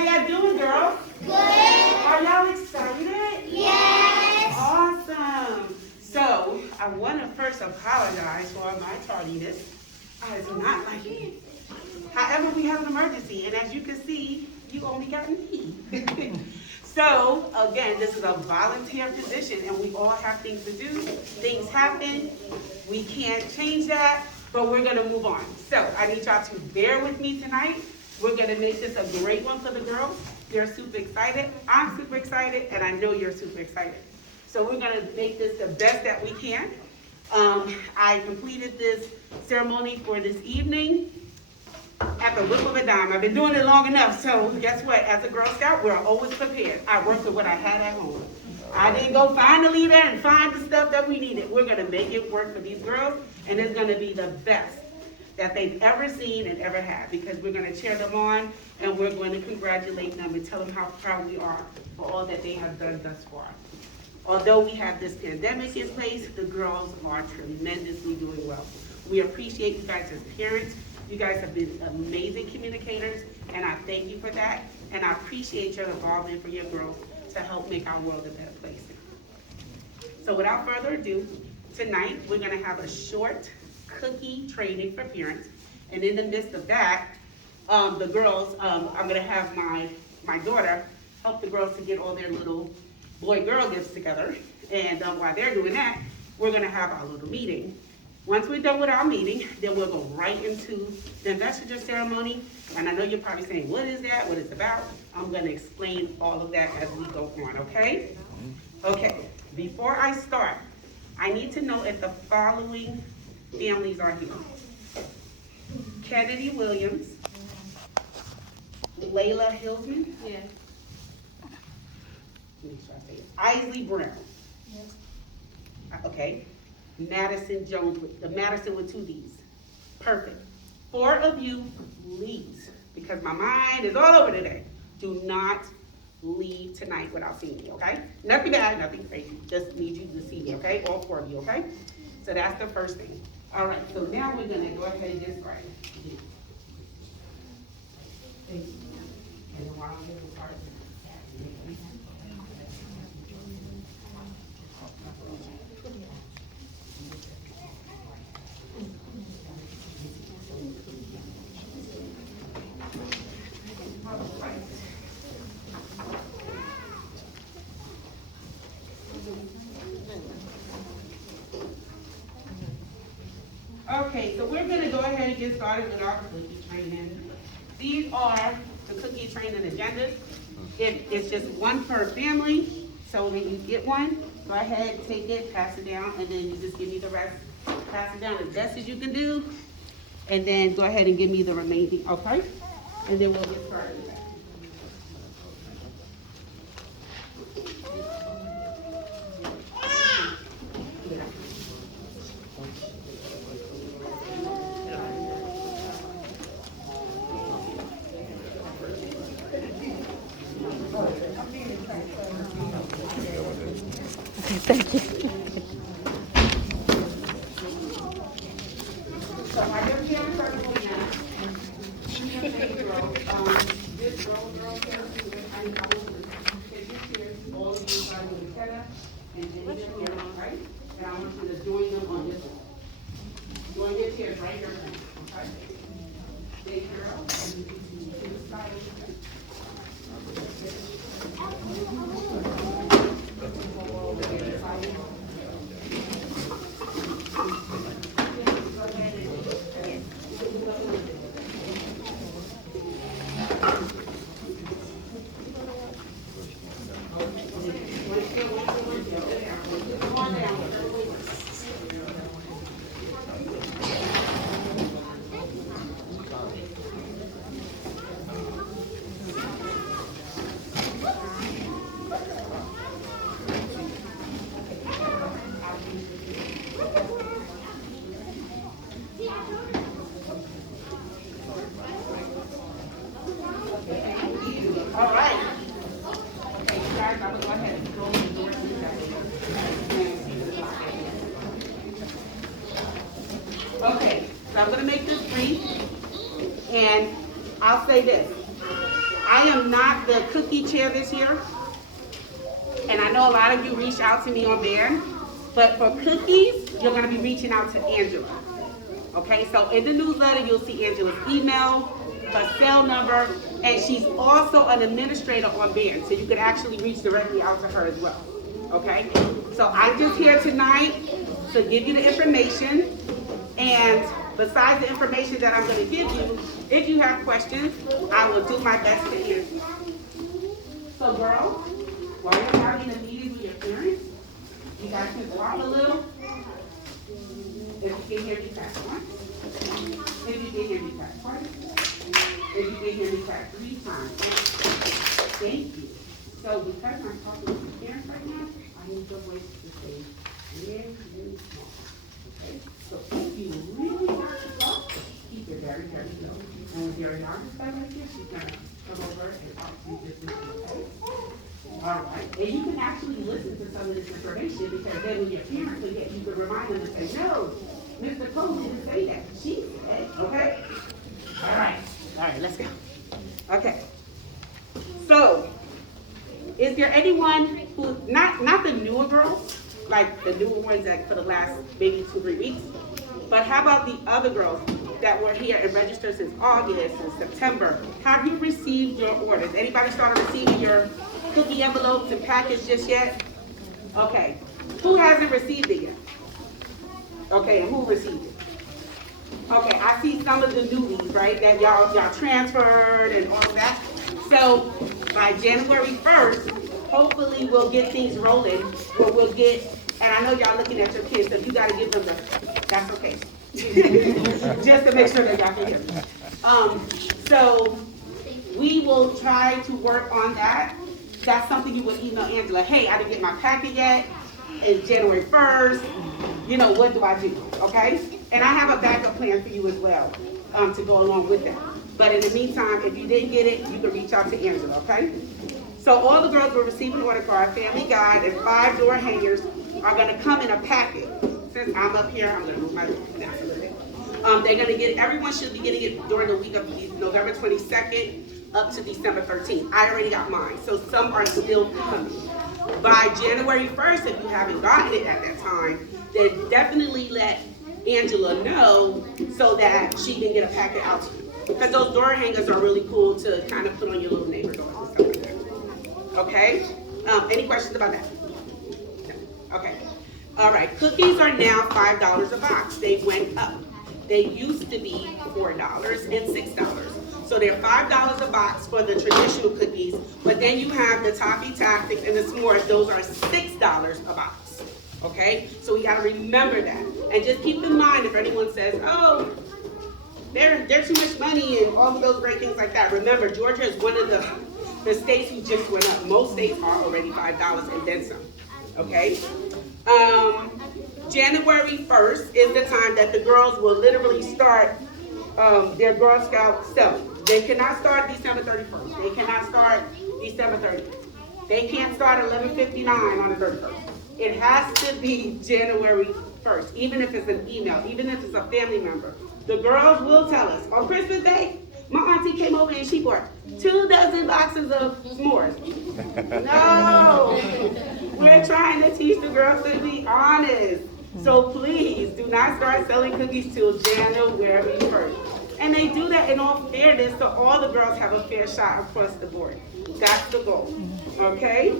How y'all doing, girls? Good. Are y'all excited? Yes. Awesome. So, I want to first apologize for my tardiness. I did not like it. However, we have an emergency, and as you can see, you only got me. So, again, this is a volunteer position, and we all have things to do. Things happen. We can't change that, but we're going to move on. So, I need y'all to bear with me tonight. We're going to make this a great one for the girls. They're super excited. I'm super excited, and I know you're super excited. So, we're going to make this the best that we can. I completed this ceremony for this evening at the whip of a dime. I've been doing it long enough, so guess what? As a Girl Scout, we're always prepared. I worked with what I had at home. I didn't go find the leader and find the stuff that we needed. We're gonna make it work for these girls, and it's gonna be the best that they've ever seen and ever had, because we're gonna cheer them on, and we're going to congratulate them and tell them how proud we are for all that they have done thus far. Although we have this pandemic in place, the girls are tremendously doing well. We appreciate you guys as parents. You guys have been amazing communicators, and I thank you for that. And I appreciate your involvement for your girls to help make our world a better place. So without further ado, tonight we're gonna have a short cookie training for parents. And in the midst of that, the girls, I'm gonna have my daughter help the girls to get all their little boy-girl gifts together. And while they're doing that, we're gonna have our little meeting. Once we're done with our meeting, then we'll go right into the investiture ceremony. And I know you're probably saying, what is that, what it's about? I'm gonna explain all of that as we go on, okay? Okay, before I start, I need to know if the following families are here. Kennedy Williams, Layla Hillsman. Yes. Make sure I say it. Isley Brown. Yes. Okay. Madison Jones, Madison with 2 D's. Perfect. 4 of you, please, because my mind is all over today. Do not leave tonight without seeing me, okay? Nothing bad, nothing crazy. Just need you to see me, okay? All 4 of you, okay? So that's the first thing. All right, so now we're gonna go ahead and get started. Thank you. And then while I'm getting started, okay, so we're gonna go ahead and get started with our cookie training. These are the cookie training agendas. It's just one per family, so when you get one, go ahead, take it, pass it down, and then you just give me the rest. Pass it down as best as you can do, and then go ahead and give me the remaining, okay? And then we'll get started with that. Thank you. So I just see on circle now. This girl, I need all of you. Take your chairs, all of you are going to set up, and then you're here, all right? And I want you to join them on this one. Join your chairs right here, okay? Big girl, and you to the side of the Okay, so I'm going to make this brief, and I'll say this. I am am not the cookie chair this year. And I know a lot of you reached out to me on there. But for cookies, you're going to be reaching out to Angela. Okay, so in the newsletter, you'll see Angela's email, her cell number, and she's also an administrator on band. So you could actually reach directly out to her as well. Okay, so I'm just here tonight to give you the information. And besides the information that I'm going to give you, if you have questions, I will do my best to answer. So girls, while you're having a meeting with your parents, you guys can walk a little. If you can hear me, tap once. If you can hear me, tap twice. If you can hear me, tap 3 times. Thank you. So because I'm talking to your parents right now, I need your voice to stay really, really small. Okay? So if you really want to talk, keep it very, very low. And when Dayrionna says like this, she's going to come over and talk to you just as okay? All right, and you can actually listen to some of this information because then when your parents forget, you can remind them and say, no, Mr. Cole didn't say that. She said, okay? All right, let's go. Okay. So, is there anyone who, not the newer girls, like the newer ones that for the last maybe 2-3 weeks, but how about the other girls that were here and registered since August and September? Have you received your orders? Anybody started receiving your cookie envelopes and packets just yet? Okay. Who hasn't received it yet? Okay, and who received it? Okay, I see some of the newbies, right, that y'all transferred and all of that. So by January 1st, hopefully we'll get things rolling where we'll get, and I know y'all looking at your kids, so you gotta give them that's okay. Just to make sure that y'all can hear me. So we will try to work on that. That's something you would email Angela. Hey, I didn't get my packet yet. It's January 1st. You know, what do I do? Okay? And I have a backup plan for you as well to go along with that. But in the meantime, if you didn't get it, you can reach out to Angela, okay? So all the girls will receive an order card, family guide, and 5 door hangers are going to come in a packet. Since I'm up here, I'm going to move my down a little bit. They're going to get, everyone should be getting it during the week of November 22nd up to December 13th. I already got mine, so some are still coming. By January 1st, if you haven't gotten it at that time, then definitely let Angela know so that she can get a packet out to you. Because those door hangers are really cool to kind of put on your little neighbor doors and stuff like that. Okay? Any questions about that? No. Okay. All right. Cookies are now $5 a box. They went up. They used to be $4 and $6. So they're $5 a box for the traditional cookies, but then you have the Toffee Tactics and the s'mores. Those are $6 a box. Okay? So we got to remember that. And just keep in mind if anyone says, oh, they're too much money and all of those great things like that. Remember, Georgia is one of the states who just went up. Most states are already $5 and then some. Okay? January 1st is the time that the girls will literally start their Girl Scout selling. They cannot start December 31st. They cannot start December 30th. They can't start 11:59 on the 31st. It has to be January 1st, even if it's an email, even if it's a family member. The girls will tell us, on Christmas Day, my auntie came over and she bought 2 dozen boxes of s'mores. No! We're trying to teach the girls to be honest. So please, do not start selling cookies till January 1st. And they do that in all fairness, so all the girls have a fair shot across the board. That's the goal, okay?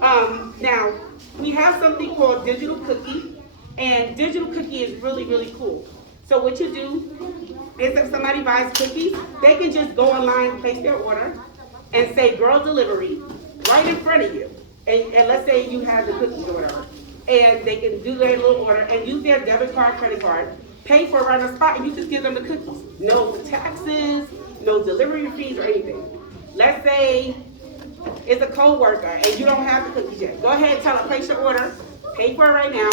Now, we have something called Digital Cookie, and Digital Cookie is really, really cool. So what you do is if somebody buys cookies, they can just go online and place their order and say girl delivery right in front of you. And let's say you have the cookies or whatever. And they can do their little order and use their debit card, credit card, pay for it right on the spot, and you just give them the cookies. No taxes, no delivery fees or anything. Let's say it's a co-worker and you don't have the cookies yet. Go ahead and tell her, place your order, pay for it right now,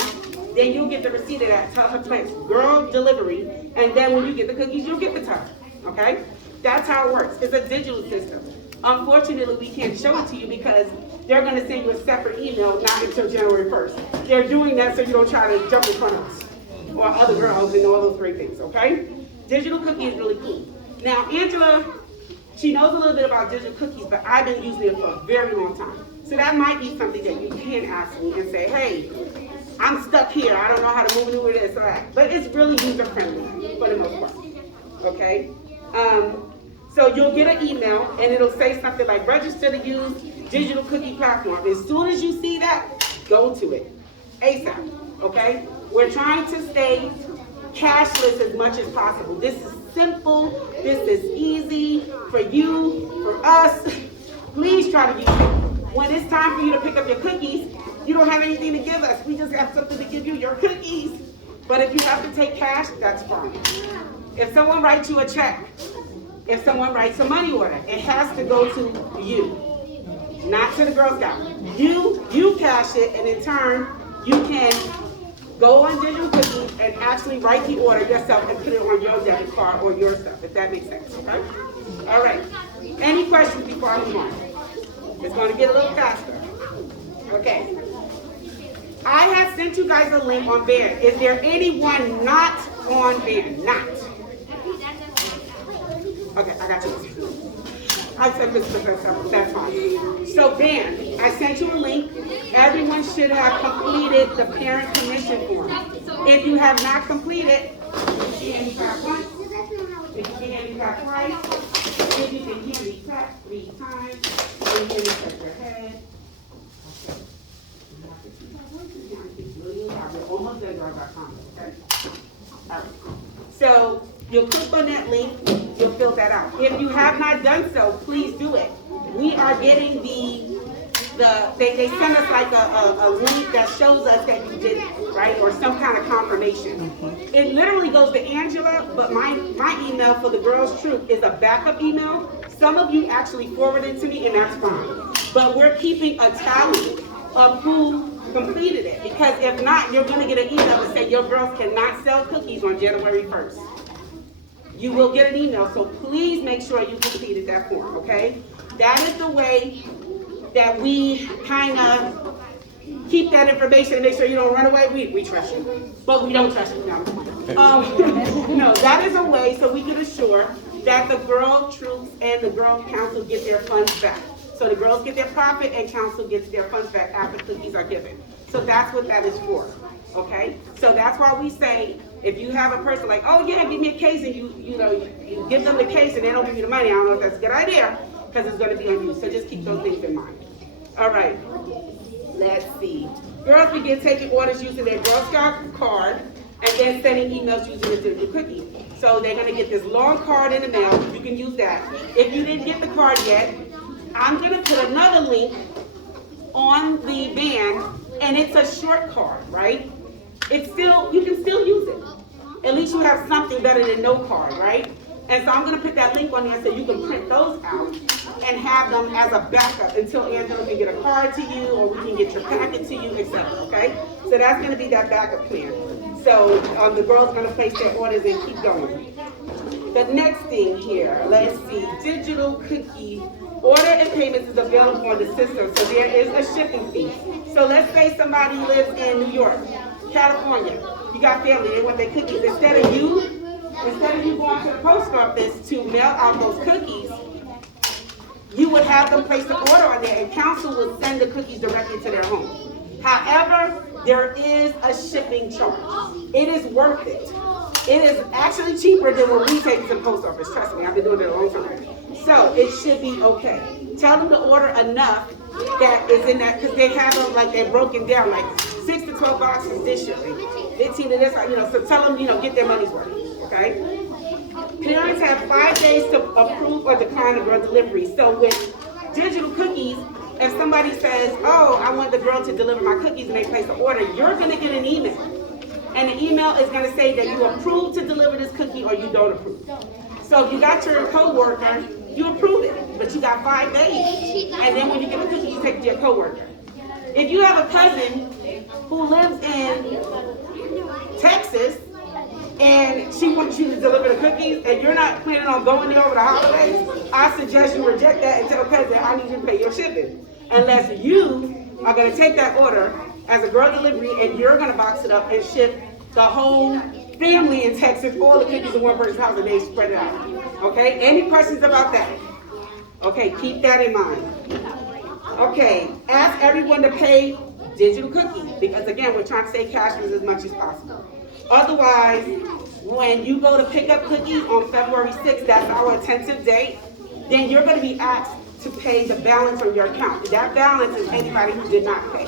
then you'll get the receipt of that. Tell her place girl delivery, and then when you get the cookies, you'll get the time, okay? That's how it works. It's a digital system. Unfortunately, we can't show it to you because they're going to send you a separate email not until January 1st. They're doing that so you don't try to jump in front of us or other girls and all those great things, okay? Digital cookie is really cool. Now, Angela She knows a little bit about digital cookies, but I've been using it for a very long time. So that might be something that you can ask me and say, hey, I'm stuck here. I don't know how to maneuver this or that. But it's really user-friendly for the most part, okay? So you'll get an email, and it'll say something like, register to use digital cookie platform. As soon as you see that, go to it, ASAP, okay? We're trying to stay cashless as much as possible. This is simple, this is easy for you, for us. Please try to use it. When it's time for you to pick up your cookies, you don't have anything to give us. We just have something to give you, your cookies. But if you have to take cash, that's fine. If someone writes you a check, if someone writes a money order, it has to go to you, not to the Girl Scout. You cash it, and in turn, you can go on digital cookies and actually write the order yourself and put it on your debit card or your stuff, if that makes sense, okay? All right. Any questions before I move on? It's going to get a little faster. Okay. I have sent you guys a link on Band. Is there anyone not on Band? Not. Okay, I got you. I said this because that's fine. So Band, I sent you a link. Everyone should have completed the parent permission form. If you have not completed, if you handicap once, if you handicap twice, if you can handicap 3 times, if you handicap your head. We're almost done, girls, I promise, okay? All right. So you'll click on that link, you'll fill that out. If you have not done so, please do it. We are getting they send us like a link that shows us that you did it, right? Or some kind of confirmation. It literally goes to Angela, but my email for the girls' troop is a backup email. Some of you actually forwarded it to me, and that's fine. But we're keeping a tally of who completed it, because if not, you're going to get an email that says your girls cannot sell cookies on January 1st. You will get an email, so please make sure you completed that form, okay? That is the way that we kind of keep that information and make sure you don't run away. We trust you, but we don't trust you now. No, that is a way so we can assure that the girl troops and the girl council get their funds back. So the girls get their profit and council gets their funds back after cookies are given. So that's what that is for, okay? So that's why we say, if you have a person like, oh yeah, give me a case, and you give them the case and they don't give you the money, I don't know if that's a good idea, because it's going to be on you. So just keep those things in mind. All right, let's see. Girls begin taking orders using their Girl Scout card and then sending emails using the digital cookie. So they're going to get this long card in the mail. You can use that. If you didn't get the card yet, I'm going to put another link on the Band, and it's a short card, right? You can still use it. At least you have something better than no card, right? And so I'm going to put that link on there so you can print those out and have them as a backup until Angela can get a card to you, or we can get your packet to you, etc. Okay? So that's going to be that backup plan. So the girls are going to place their orders and keep going. The next thing here, let's see, digital cookie. Order and payments is available on the system, so there is a shipping fee. So let's say somebody lives in New York, California. You got family, they want their cookies. Instead of you going to the post office to mail out those cookies, you would have them place the order on there, and council would send the cookies directly to their home. However, there is a shipping charge. It is worth it. It is actually cheaper than when we take it to the post office. Trust me, I've been doing it a long time. So it should be okay. Tell them to order enough that is in that, because they have them like they're broken down, like 6 to 12 boxes this shipping, 15 to this, so tell them, get their money's worth, okay? Parents have 5 days to approve or decline the girl delivery. So with digital cookies, if somebody says, oh, I want the girl to deliver my cookies, and they place an order, you're going to get an email. And the email is going to say that you approve to deliver this cookie or you don't approve. So if you got your coworker, you approve it, but you got 5 days. And then when you get a cookie, you take it to your coworker. If you have a cousin who lives in Texas and she wants you to deliver the cookies and you're not planning on going there over the holidays, I suggest you reject that and tell cousin, I need you to pay your shipping. Unless you are going to take that order as a girl delivery and you're going to box it up and ship the whole family in Texas all the cookies in one person's house and they spread it out. Okay? Any questions about that? Okay, keep that in mind. Okay, ask everyone to pay digital cookies because again, we're trying to save cash as much as possible. Otherwise, when you go to pick up cookies on February 6th, that's our attentive date, then you're going to be asked to pay the balance on your account. That balance is anybody who did not pay,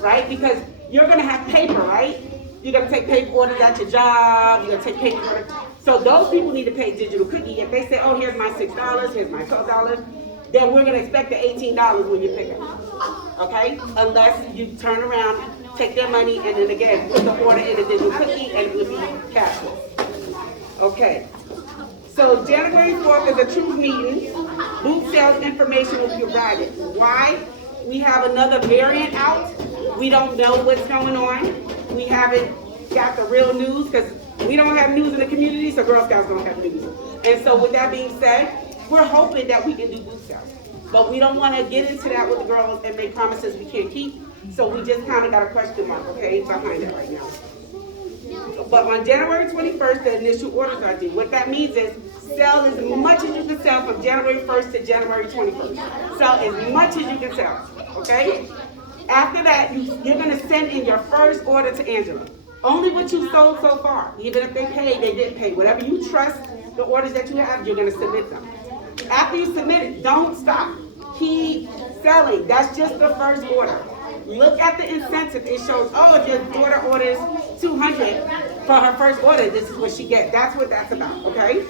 right? Because you're going to have paper, right? You're going to take paper orders at your job, you're going to take paper orders. So those people need to pay digital cookie. If they say, oh, here's my $6, here's my $12, then we're going to expect the $18 when you pick up, okay? Unless you turn around, take their money, and then again, put the order in a digital cookie, and it will be cashless. Okay. So January 4th is a truth meeting. Booth sales information will be provided. Why? We have another variant out. We don't know what's going on. We haven't got the real news because we don't have news in the community, so Girl Scouts don't have news. And so with that being said, we're hoping that we can do booth sales. But we don't want to get into that with the girls and make promises we can't keep. So we just kind of got a question mark, okay, behind it right now. But on January 21st, the initial orders are due. What that means is sell as much as you can sell from January 1st to January 21st. Sell as much as you can sell, okay? After that, you're going to send in your first order to Angela. Only what you sold so far. Even if they paid, they didn't pay. Whatever you trust, the orders that you have, you're going to submit them. After you submit it, don't stop. Keep selling. That's just the first order. Look at the incentive. It shows, oh, if your daughter orders 200 for her first order, this is what she gets. That's what that's about, okay?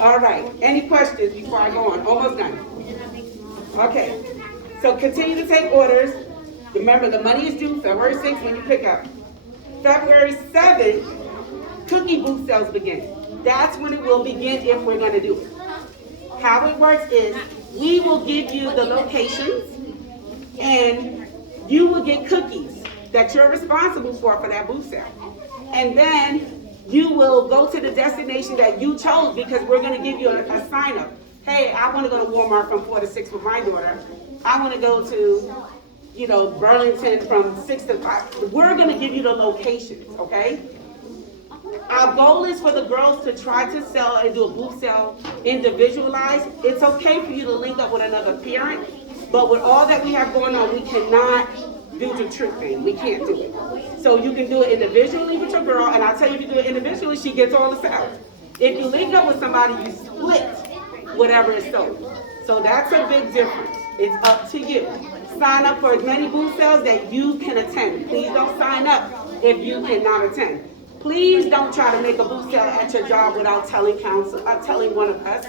All right. Any questions before I go on? Almost done. Okay. So continue to take orders. Remember, the money is due February 6th when you pick up. February 7th, cookie booth sales begin. That's when it will begin if we're going to do it. How it works is we will give you the locations and you will get cookies that you're responsible for that booth sale. And then you will go to the destination that you chose because we're going to give you a sign up. Hey, I want to go to Walmart from 4 to 6 with my daughter. I want to go to, Burlington from 6 to 5. We're going to give you the locations, okay? Our goal is for the girls to try to sell and do a booth sale individualized. It's okay for you to link up with another parent, but with all that we have going on, we cannot do the trick thing. We can't do it. So you can do it individually with your girl, and I'll tell you, if you do it individually, she gets all the sales. If you link up with somebody, you split whatever is sold. So that's a big difference. It's up to you. Sign up for as many booth sales that you can attend. Please don't sign up if you cannot attend. Please don't try to make a booth sale at your job without telling one of us.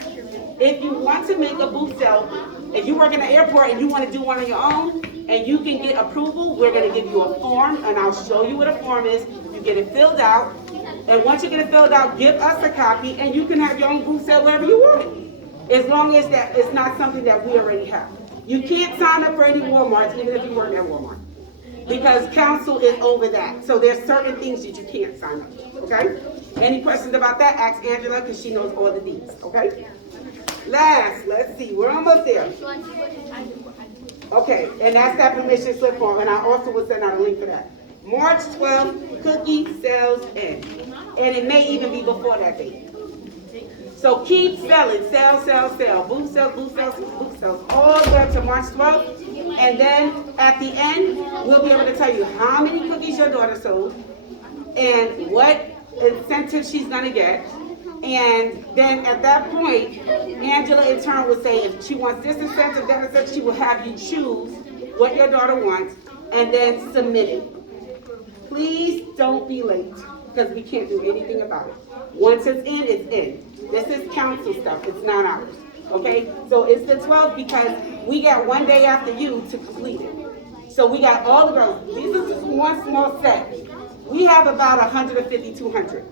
If you want to make a booth sale, if you work in the airport and you want to do one on your own and you can get approval, we're going to give you a form and I'll show you what a form is. You get it filled out, and once you get it filled out, give us a copy and you can have your own booth sale wherever you want, as long as that it's not something that we already have. You can't sign up for any Walmarts even if you work at Walmart, because council is over that. So there's certain things that you can't sign up for, okay? Any questions about that, ask Angela because she knows all the deeds, okay? Last, let's see, we're almost there. Okay, and that's that permission slip form, and I also will send out a link for that. March 12th, cookie sales end. And it may even be before that date. So keep selling, sell, sell, sell. Booth sales, booth sales, booth sales, all the way up to March 12th. And then at the end, we'll be able to tell you how many cookies your daughter sold and what incentive she's going to get. And then at that point, Angela in turn will say if she wants this incentive, that incentive, she will have you choose what your daughter wants and then submit it. Please don't be late because we can't do anything about it. Once it's in, it's in. This is council stuff. It's not ours. Okay? So it's the 12th because we got one day after you to complete it. So we got all the girls. This is just one small set. We have about 150, 200.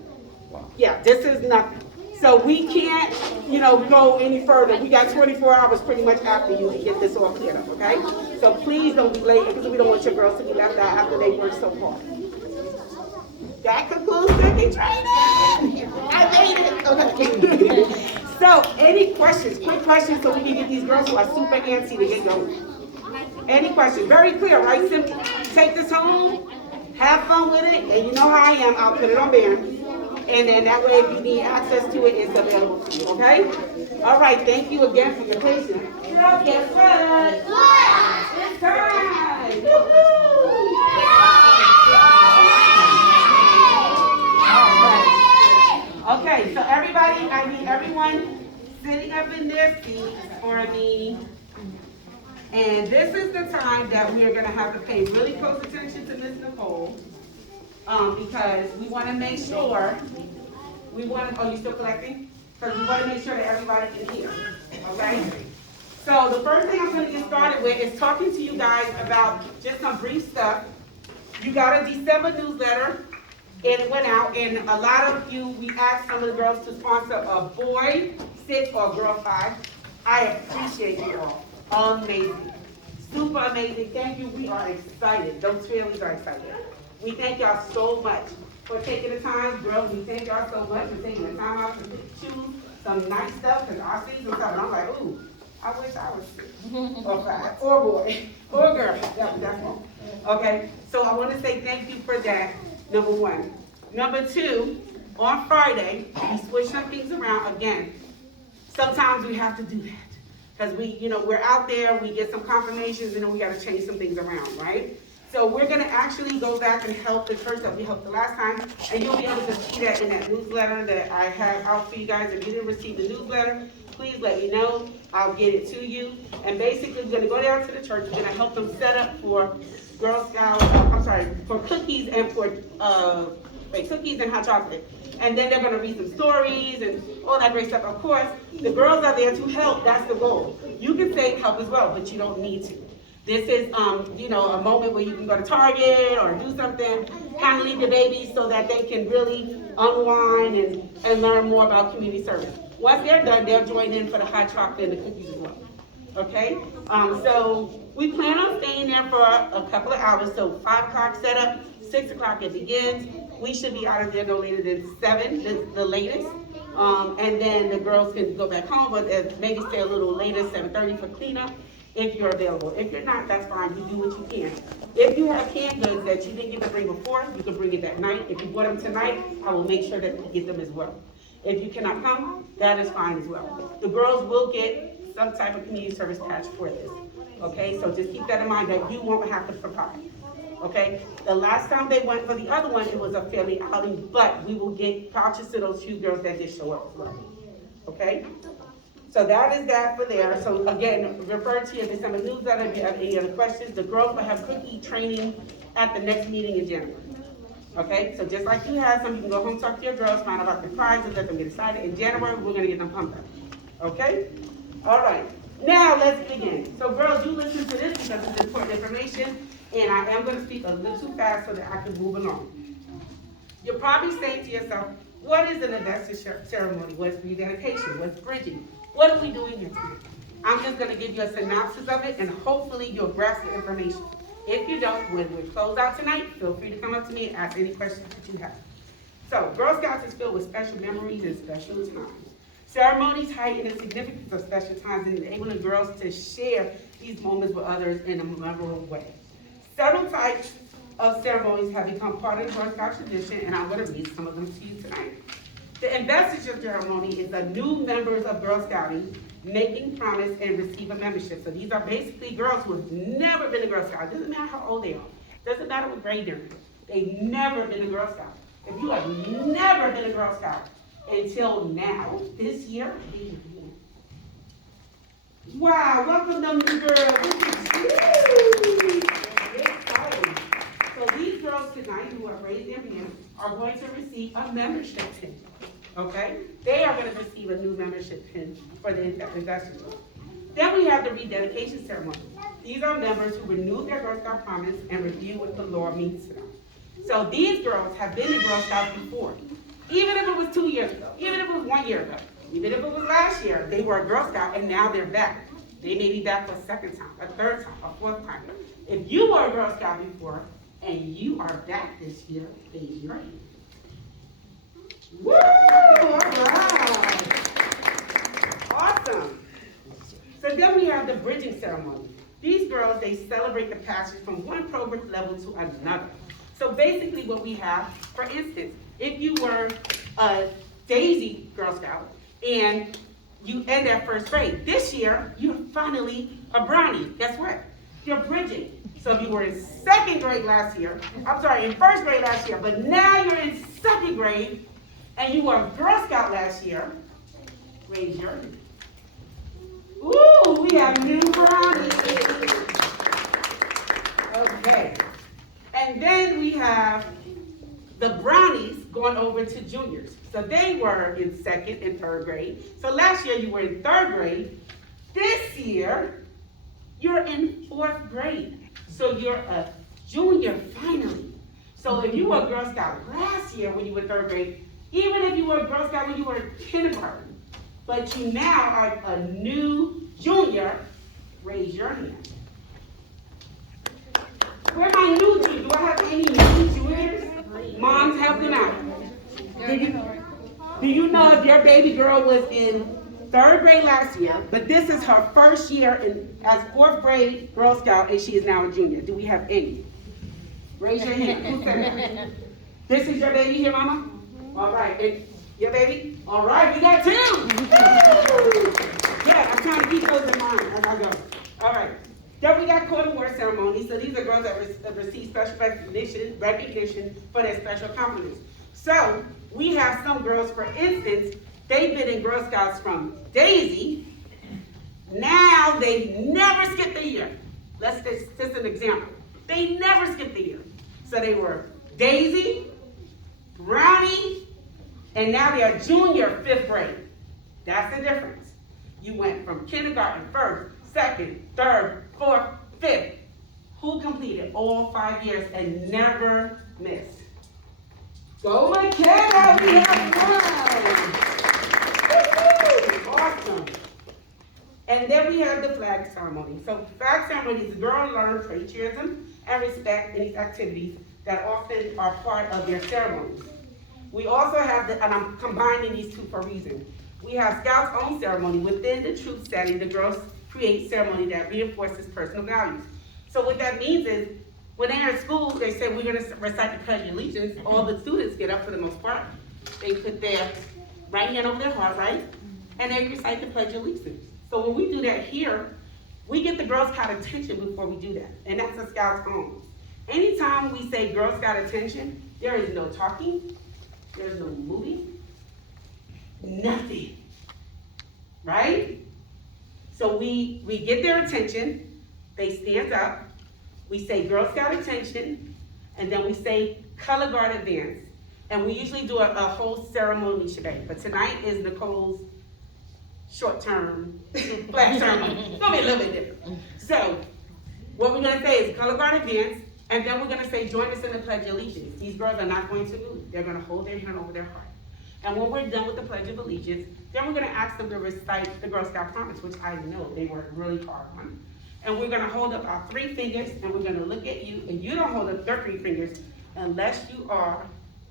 Yeah, this is nothing. So we can't, go any further. We got 24 hours pretty much after you to get this all cleared up, okay? So please don't be late because we don't want your girls to be left out after they work so hard. That concludes cookie training. I made it. Okay. So, any questions? Quick questions so we can get these girls who are super antsy to get going. Any questions? Very clear, right? Simple. Take this home, have fun with it, and you know how I am. I'll put it on band. And then that way, if you need access to it, it's available to you, okay? All right, thank you again for your patience. Girls, guess what? It's time! Woo-hoo! Okay, so everybody, I need everyone sitting up in their seats for me. And this is the time that we are going to have to pay really close attention to Miss Nicole, because we want to make sure, oh, you still collecting? Because we want to make sure that everybody can hear, okay? So the first thing I'm going to get started with is talking to you guys about just some brief stuff. You got a December newsletter, and it went out, and a lot of you, we asked some of the girls to sponsor a boy 6 or girl 5. I appreciate you all. Amazing. Super amazing. Thank you. We are excited. Those families are excited. We thank y'all so much for taking the time. Girls, we thank y'all so much for taking the time out to choose some nice stuff, because I see some stuff, and I'm like, ooh, I wish I was 6 or 5 or boy or girl. That's wrong. Okay, so I want to say thank you for that, number one. Number two, on Friday, we switched some things around again. Sometimes we have to do that. Because we're out there, we get some confirmations, and then we got to change some things around, right? So we're going to actually go back and help the church that we helped the last time, and you'll be able to see that in that newsletter that I have out for you guys. If you didn't receive the newsletter, please let me know. I'll get it to you. And basically, we're going to go down to the church. We're going to help them set up for Girl Scout, for cookies and for cookies and hot chocolate. And then they're going to read some stories and all that great stuff. Of course, the girls are there to help. That's the goal. You can say help as well, but you don't need to. This is, a moment where you can go to Target or do something, kind of leave your babies so that they can really unwind and learn more about community service. Once they're done, they'll join in for the hot chocolate and the cookies as well. Okay? So we plan on staying there for a couple of hours. So 5 o'clock setup, 6 o'clock it begins. We should be out of there no later than 7, the latest. And then the girls can go back home, but maybe stay a little later, 7:30 for cleanup, if you're available. If you're not, that's fine. You do what you can. If you have canned goods that you didn't get to bring before, you can bring it that night. If you bought them tonight, I will make sure that you get them as well. If you cannot come, that is fine as well. The girls will get some type of community service patch for this. Okay, so just keep that in mind that you won't have to provide. Okay, the last time they went for the other one, it was a family outing, but we will get vouchers to those 2 girls that did show up as well. Okay, so that is that for there. So again, refer to your December newsletter if you have any other questions. The girls will have cookie training at the next meeting in January. Okay, so just like you had some, you can go home, talk to your girls, find out about the prizes, let them get excited. In January, we're going to get them pumped up. Okay, all right. Now let's begin. So girls, you listen to this because it's important information. And I am going to speak a little too fast so that I can move along. You're probably saying to yourself, what is an investiture ceremony? What's rededication? What's bridging? What are we doing here tonight? I'm just going to give you a synopsis of it, and hopefully you'll grasp the information. If you don't, when we close out tonight, feel free to come up to me and ask any questions that you have. So, Girl Scouts is filled with special memories and special times. Ceremonies heighten the significance of special times and enabling girls to share these moments with others in a memorable way. Several types of ceremonies have become part of the Girl Scout tradition, and I'm going to read some of them to you tonight. The investiture ceremony is the new members of Girl Scouting making promise and receive a membership. So these are basically girls who have never been a Girl Scout. Doesn't matter how old they are. Doesn't matter what grade they're in. They've never been a Girl Scout. If you have never been a Girl Scout until now, this year, wow, welcome them new girls. So these girls tonight who have raised their hands are going to receive a membership pin, okay? They are going to receive a new membership pin for the investiture. Then we have the rededication ceremony. These are members who renew their Girl Scout promise and review what the law means to them. So these girls have been in Girl Scouts before. Even if it was 2 years ago, even if it was 1 year ago, even if it was last year, they were a Girl Scout and now they're back. They may be back for a second time, a third time, a fourth time. If you were a Girl Scout before and you are back this year, raise your hand. Woo! All right. Awesome. So then we have the bridging ceremony. These girls, they celebrate the passage from one program level to another. So basically what we have, for instance, if you were a Daisy Girl Scout and you end at first grade. This year, you're finally a Brownie. Guess what? You're bridging. So if you were in second grade last year, in first grade last year, but now you're in second grade, and you were a Girl Scout last year, raise your hand. Ooh, we have new Brownies. Okay. And then we have the Brownies going over to juniors. So they were in second and third grade. So last year you were in third grade. This year, you're in fourth grade. So you're a junior finally. So if you were a Girl Scout last year when you were third grade, even if you were a Girl Scout when you were in kindergarten, but you now are a new junior, raise your hand. Where my new juniors? Do I have any new juniors? Moms, help them out. Do you know if your baby girl was in third grade last year, but this is her first year as fourth grade Girl Scout, and she is now a junior? Do we have any? Raise your hand. Who said that? This is your baby here, Mama? All right. And your baby? All right, we got two. Yeah, I'm trying to keep those in mind as I go. All right. Then we got court award ceremonies. So these are girls that receive special recognition for their special accomplishments. So we have some girls, for instance, they've been in Girl Scouts from Daisy. Now they never skipped a year. Let's just an example. They never skipped a year. So they were Daisy, Brownie, and now they are junior fifth grade. That's the difference. You went from kindergarten, first, second, third, fourth, fifth. Who completed all 5 years and never missed? Go McKenna, we have one. Awesome. And then we have the flag ceremony. So flag ceremony is girls learn patriotism and respect in these activities that often are part of their ceremonies. We also have and I'm combining these two for a reason. We have Scouts' own ceremony. Within the troop setting, the girls create ceremony that reinforces personal values. So what that means is, when they're in school, they say, we're gonna recite the Pledge of Allegiance. All the students get up for the most part. They put their right hand over their heart, right? And they recite the Pledge of Allegiance. So when we do that here, we get the Girl Scout attention before we do that. And that's a Scout's own. Anytime we say Girl Scout attention, there is no talking, there's no moving, nothing, right? So we get their attention, they stand up, we say Girl Scout attention, and then we say color guard advance. And we usually do a whole ceremony shebang, but tonight is Nicole's short-term flag ceremony. It's gonna be a little bit different. So what we're gonna say is color guard advance, and then we're gonna say join us in the Pledge of Allegiance. These girls are not going to move. They're gonna hold their hand over their heart. And when we're done with the Pledge of Allegiance, then we're gonna ask them to recite the Girl Scout promise, which I know they worked really hard on. And we're gonna hold up our 3 fingers, and we're gonna look at you, and you don't hold up their 3 fingers unless you are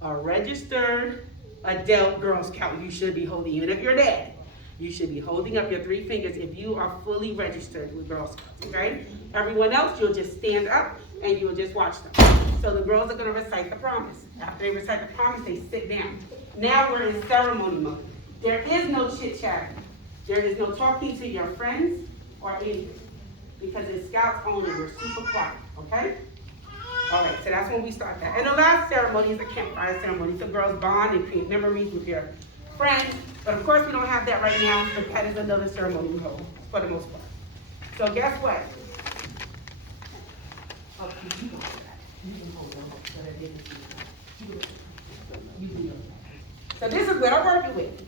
a registered adult Girl Scout. You should be holding, even if you're dad, you should be holding up your 3 fingers if you are fully registered with Girl Scouts, okay? Everyone else, you'll just stand up and you'll just watch them. So the girls are gonna recite the promise. After they recite the promise, they sit down. Now we're in ceremony mode. There is no chit-chat. There is no talking to your friends or anything, because it's Scouts only. We're super quiet, okay? All right, so that's when we start that. And the last ceremony is a campfire ceremony. So girls bond and create memories with their friends. But of course, we don't have that right now, but that is another ceremony we hold for the most part. So guess what? Oh, you know that. You can hold on, so that they can see that. You can know that. So this is what I'm working with.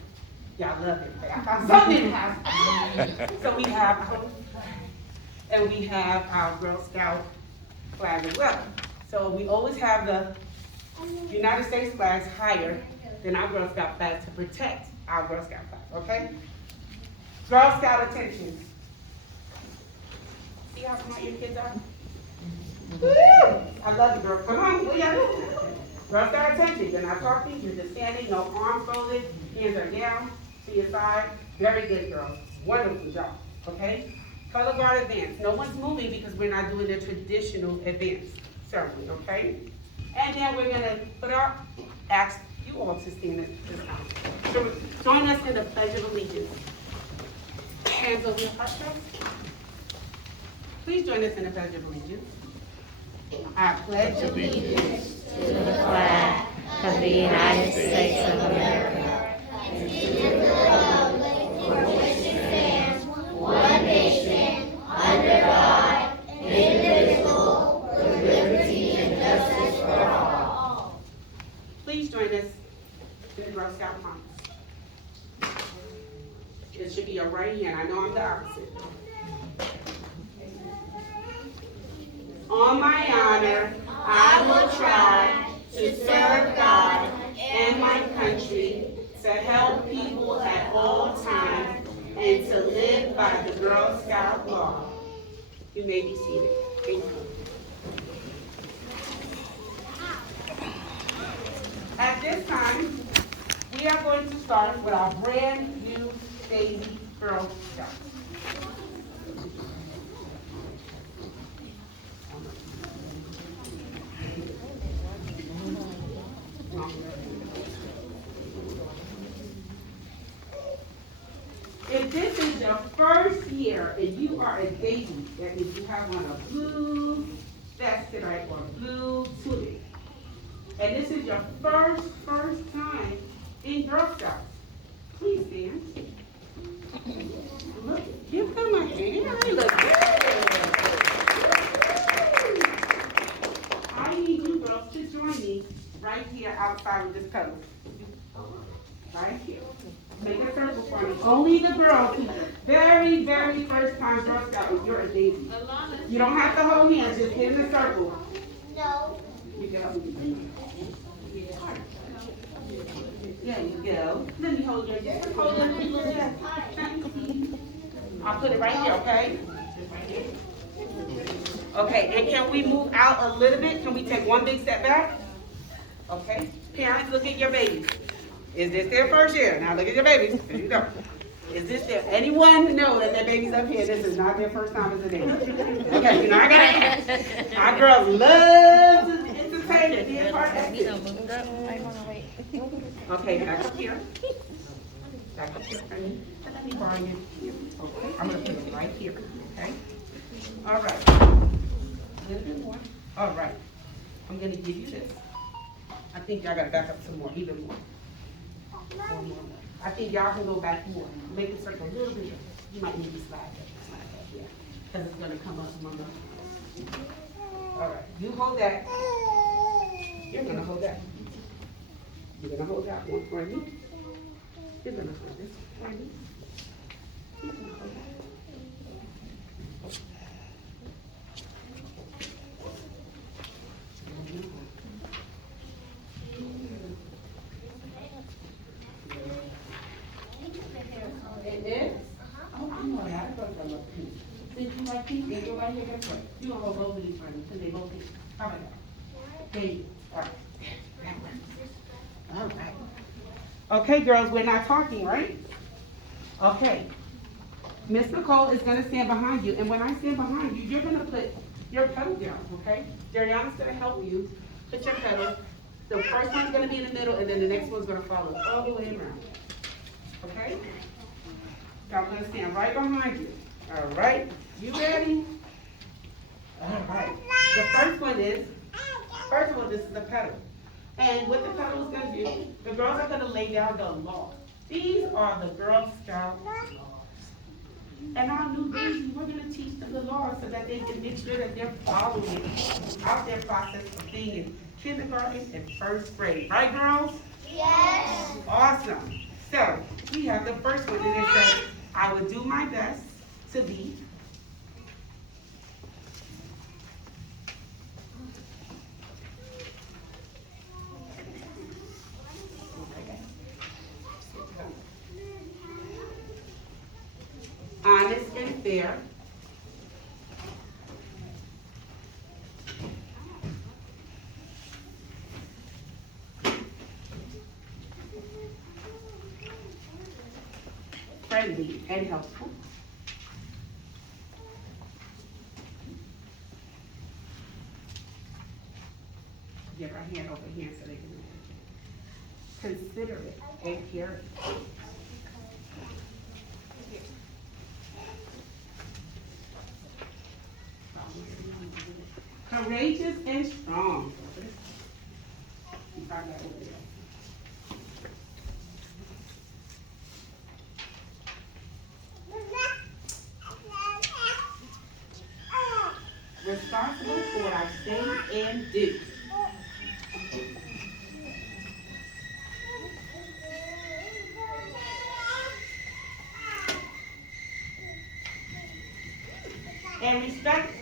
Y'all love it. I found something in the house. So we have, and we have our Girl Scout flag as well. So we always have the United States flags higher than our Girl Scout flag to protect our Girl Scout flag, okay? Girl Scout attention. See how smart your kids are? Woo! I love you, girl. Come on, what y'all doing? Girl Scout attention. You're not talking, you're just standing, no arms folded, hands are down to your side. Very good, girls. Wonderful job, okay? Color guard advance. No one's moving because we're not doing the traditional advance ceremony, okay? And then we're gonna put our, you all to stand at this time. So join us in the Pledge of Allegiance. Hands over your heart chest. Please join us in the Pledge of Allegiance. I pledge allegiance To the flag of the United States of America and to the republic for which it stands, one nation, under God, indivisible, with liberty and justice for all. Please join us in the Girl Scout promise. It should be your right hand. I know I'm the opposite. On my honor, I will try to serve God and my country, to help people at all times, and to live by the Girl Scout law. You may be seated. Thank you. At this time, we are going to start with our brand new baby Girl Scout. If this is your first year and you are a baby, that means you have on a blue vest tonight or blue tunic. And this is your first time in Girl Scouts. Please stand. Look, give them a hand. They look good. I need you girls to join me right here outside with this pedal. Right here. Make a circle for me. Only the girls, very first time Girl Scout, if you're a baby. You don't have to hold hands, just get in a circle. No. You go. There you go. Let me hold your, just hold it. I'll put it right here, okay? Okay, and can we move out a little bit? Can we take one big step back? Okay. Parents, look at your babies. Is this their first year? Now look at your babies. There you go. Is this their, anyone know that their baby's up here? This is not their first time as a baby. Okay, you're not gonna ask. Our girls love to entertain and be a part of that. Okay, back up here. Back up here. Let me borrow you. Okay, I'm gonna put it right here. Okay. All right. A little bit more. All right. I'm gonna give you this. I think y'all gotta back up some more, even more. One more. I think y'all can go back more. Make the circle a little bit. You might need to slide that, yeah. Because it's gonna come up, mama. All right, you hold that. You're gonna hold that. You're gonna hold that one for me. You're gonna hold this for me. You're gonna hold that. It is? Oh, I know that. I thought I loved pink. Since you like pink, then go right here, guess what? You're gonna hold both of these for me, because they both pink. How about that? There you go. All right. All right. Okay, girls, we're not talking, right? Okay. Miss Nicole is gonna stand behind you, and when I stand behind you, you're gonna put your pedal down, okay? Dayrionna's gonna help you put your pedal. The first one's gonna be in the middle, and then the next one's gonna follow all the way around. Okay? So I'm gonna stand right behind you. All right? You ready? All right. The first one is, first of all, this is the pedal. And what the pedal is gonna do, the girls are gonna lay down the law. These are the Girl Scout laws. And our new babies, we're gonna teach them the laws so that they can make sure that they're following out their process of being in kindergarten and first grade. Right, girls? Yes. Awesome. So, we have the first one, and it says, I will do my best to be. Honest and fair. Friendly and helpful. Get our hand over here so they can. considerate, and caring. Courageous and strong. Responsible for what I say and do. And respect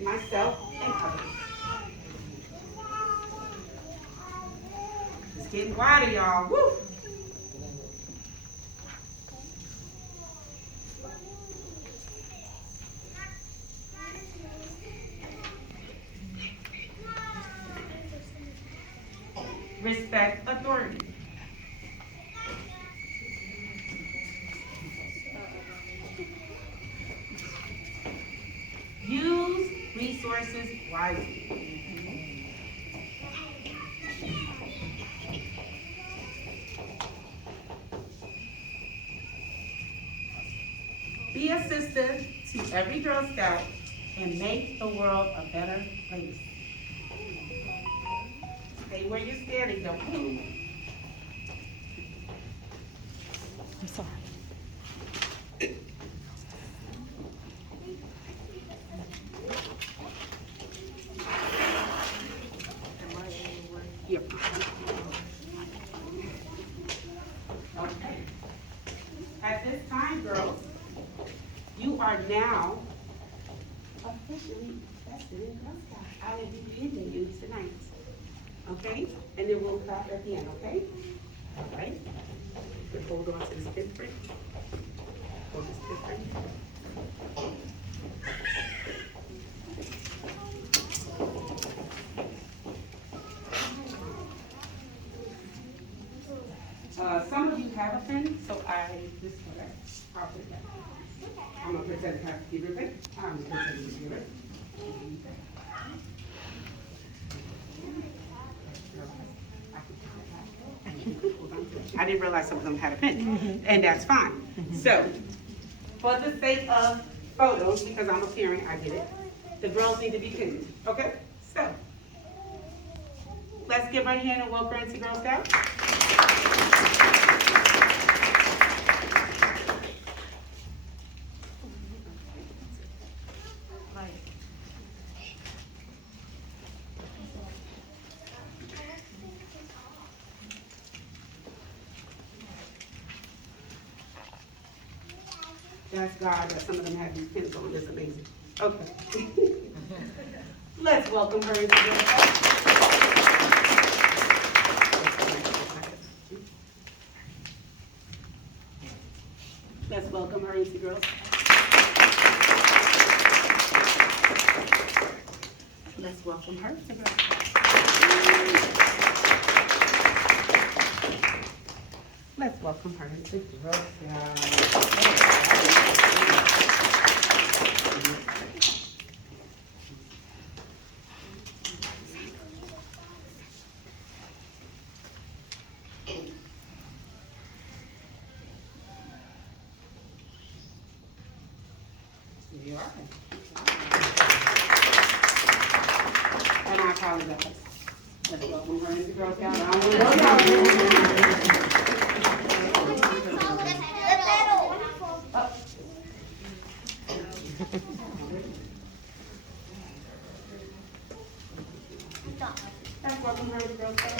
myself and others. It's getting quieter, y'all. Woo! Respect authority. Use resources wisely. Be a sister to every Girl Scout and make the world a better place. Stay where you're standing, don't move. I'm sorry. Yep. Okay. At this time, girls, you are now officially vested in Girl Scout. I will be ending you tonight. Okay? And then we'll clap at the end, okay? All right? But hold on to this pinprick. Hold this pinprick. Some of you have a pen, so this is correct. I'll put that. I'm gonna pretend to have to give it. I'm gonna pretend to give it. I didn't realize some of them had a pen, and that's fine. So, for the sake of photos, because I'm a parent, I get it, the girls need to be pinned, okay? So, let's give her a hand and welcome her into Girl Scout. That's God that some of them have these pins on. It's amazing. Okay. Let's welcome her into the Let's welcome her into Girl Scout. Let's welcome her to Girl Scout. Let's welcome her into Girl Scout. You are. And I apologize. Let's welcome her into Girl Scout. I don't know y'all. Let's welcome her into Girl Scout.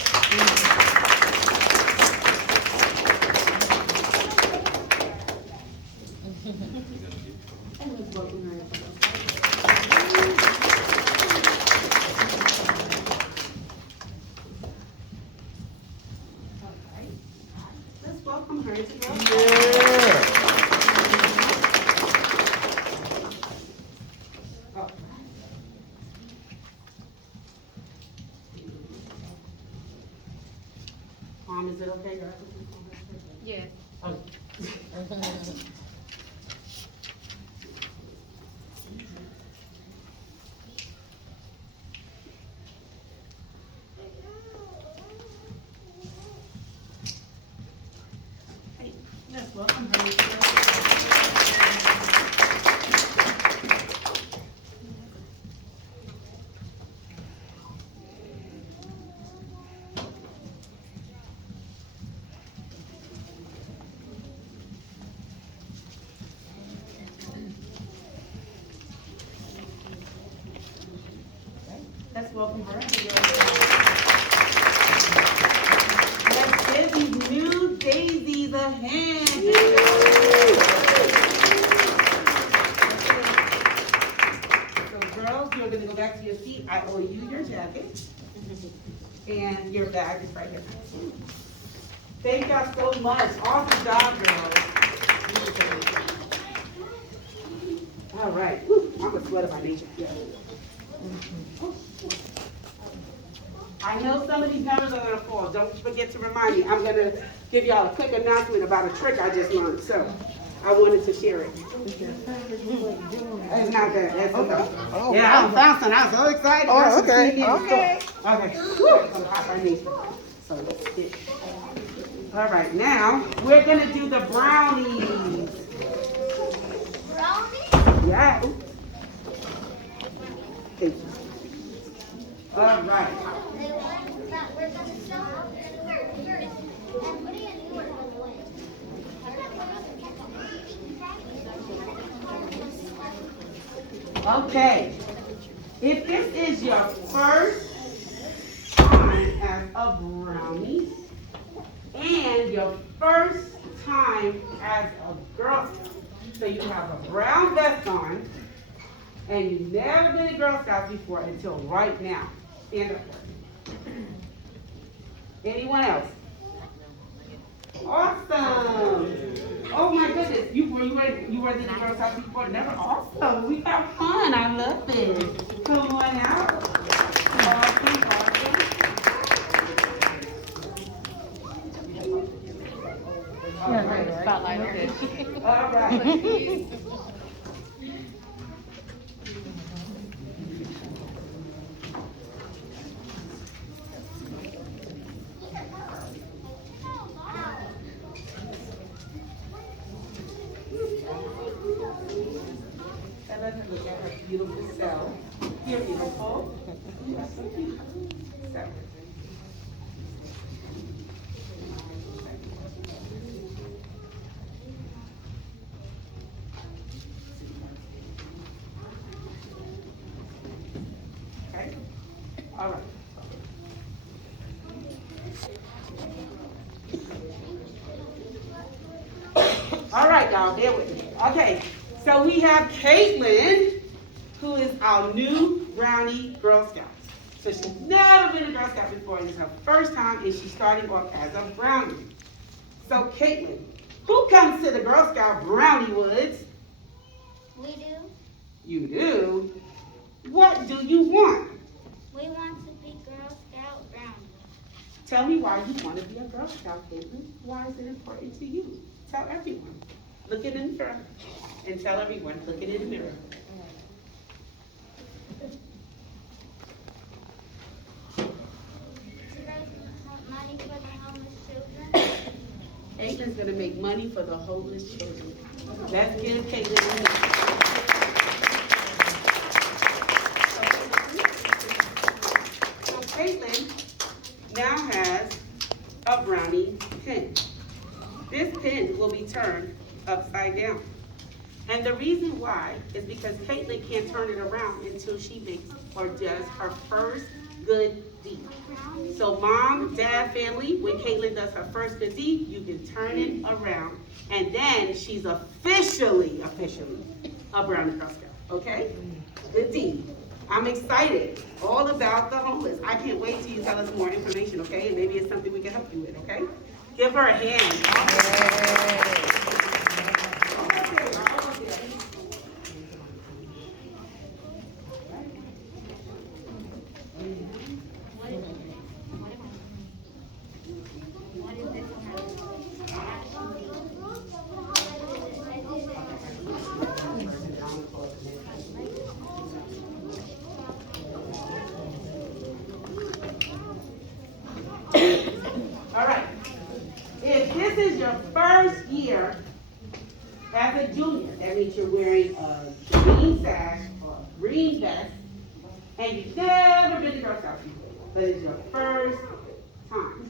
And let's welcome her into Girl Scout. Let's welcome her into Girl Scout. Is it okay, girl? Yes. Oh. welcome birthday girls. Let's give these new daisies a hand. So girls, you're gonna go back to your seat. I owe you your jacket. And your bag is right here. Thank y'all so much. Awesome job, girls. All right. Whew, I'm a sweater by nature. Yeah. I know some of these numbers are gonna fall. Don't forget to remind me. I'm gonna give y'all a quick announcement about a trick I just learned. So I wanted to share it. That's not bad. That's okay. Oh, Yeah, I'm bouncing. I'm so excited. Oh, okay. Okay. Okay. Whew, I'm hot by nature. So let's get. All right, now we're gonna do the brownies. Brownie? Yeah. Oops. Thank you. All right. We're gonna show and what do you do? Okay. If this is your first time as a brownie and your first time as a Girl Scout, so you have a brown vest on and you've never been a Girl Scout before until right now. Stand up. Anyone else? Awesome. Oh my goodness. You were in the Girl Scouts before? Never. Awesome. We have fun. I love it. Come on out. Awesome. Awesome. All right. Spotlight, okay. All right. And let her look at her beautiful self. You're beautiful. You're so cute. So. Okay. All right. All right, y'all, bear with me. Okay, so we have Caitlin, who is our new Brownie Girl Scout. So she's never been a Girl Scout before, and it's her first time, and she's starting off as a Brownie. So Caitlin, who comes to the Girl Scout Brownie Woods? We do. You do? What do you want? We want to be Girl Scout Brownie. Tell me why you want to be a Girl Scout, Caitlin. Why is it important to you? Tell everyone. Look in the mirror and tell everyone, look in the mirror. To raise money for the homeless children. Caitlin's gonna make money for the homeless children. Let's give Caitlin a hand. So Caitlin now has a brownie pin. This pin will be turned upside down. And the reason why is because Caitlin can't turn it around until she makes or does her first good deed. So mom, dad, family, when Caitlin does her first good deed, you can turn it around. And then she's officially a Brownie Girl Scout, okay? Good deed. I'm excited, all about the homeless. I can't wait till you tell us more information, okay? And maybe it's something we can help you with, okay? Give her a hand. All right. If this is your first year as a junior, that means you're wearing a green sash or a green vest, and you've never been to Girl Scout before, but it's your first time.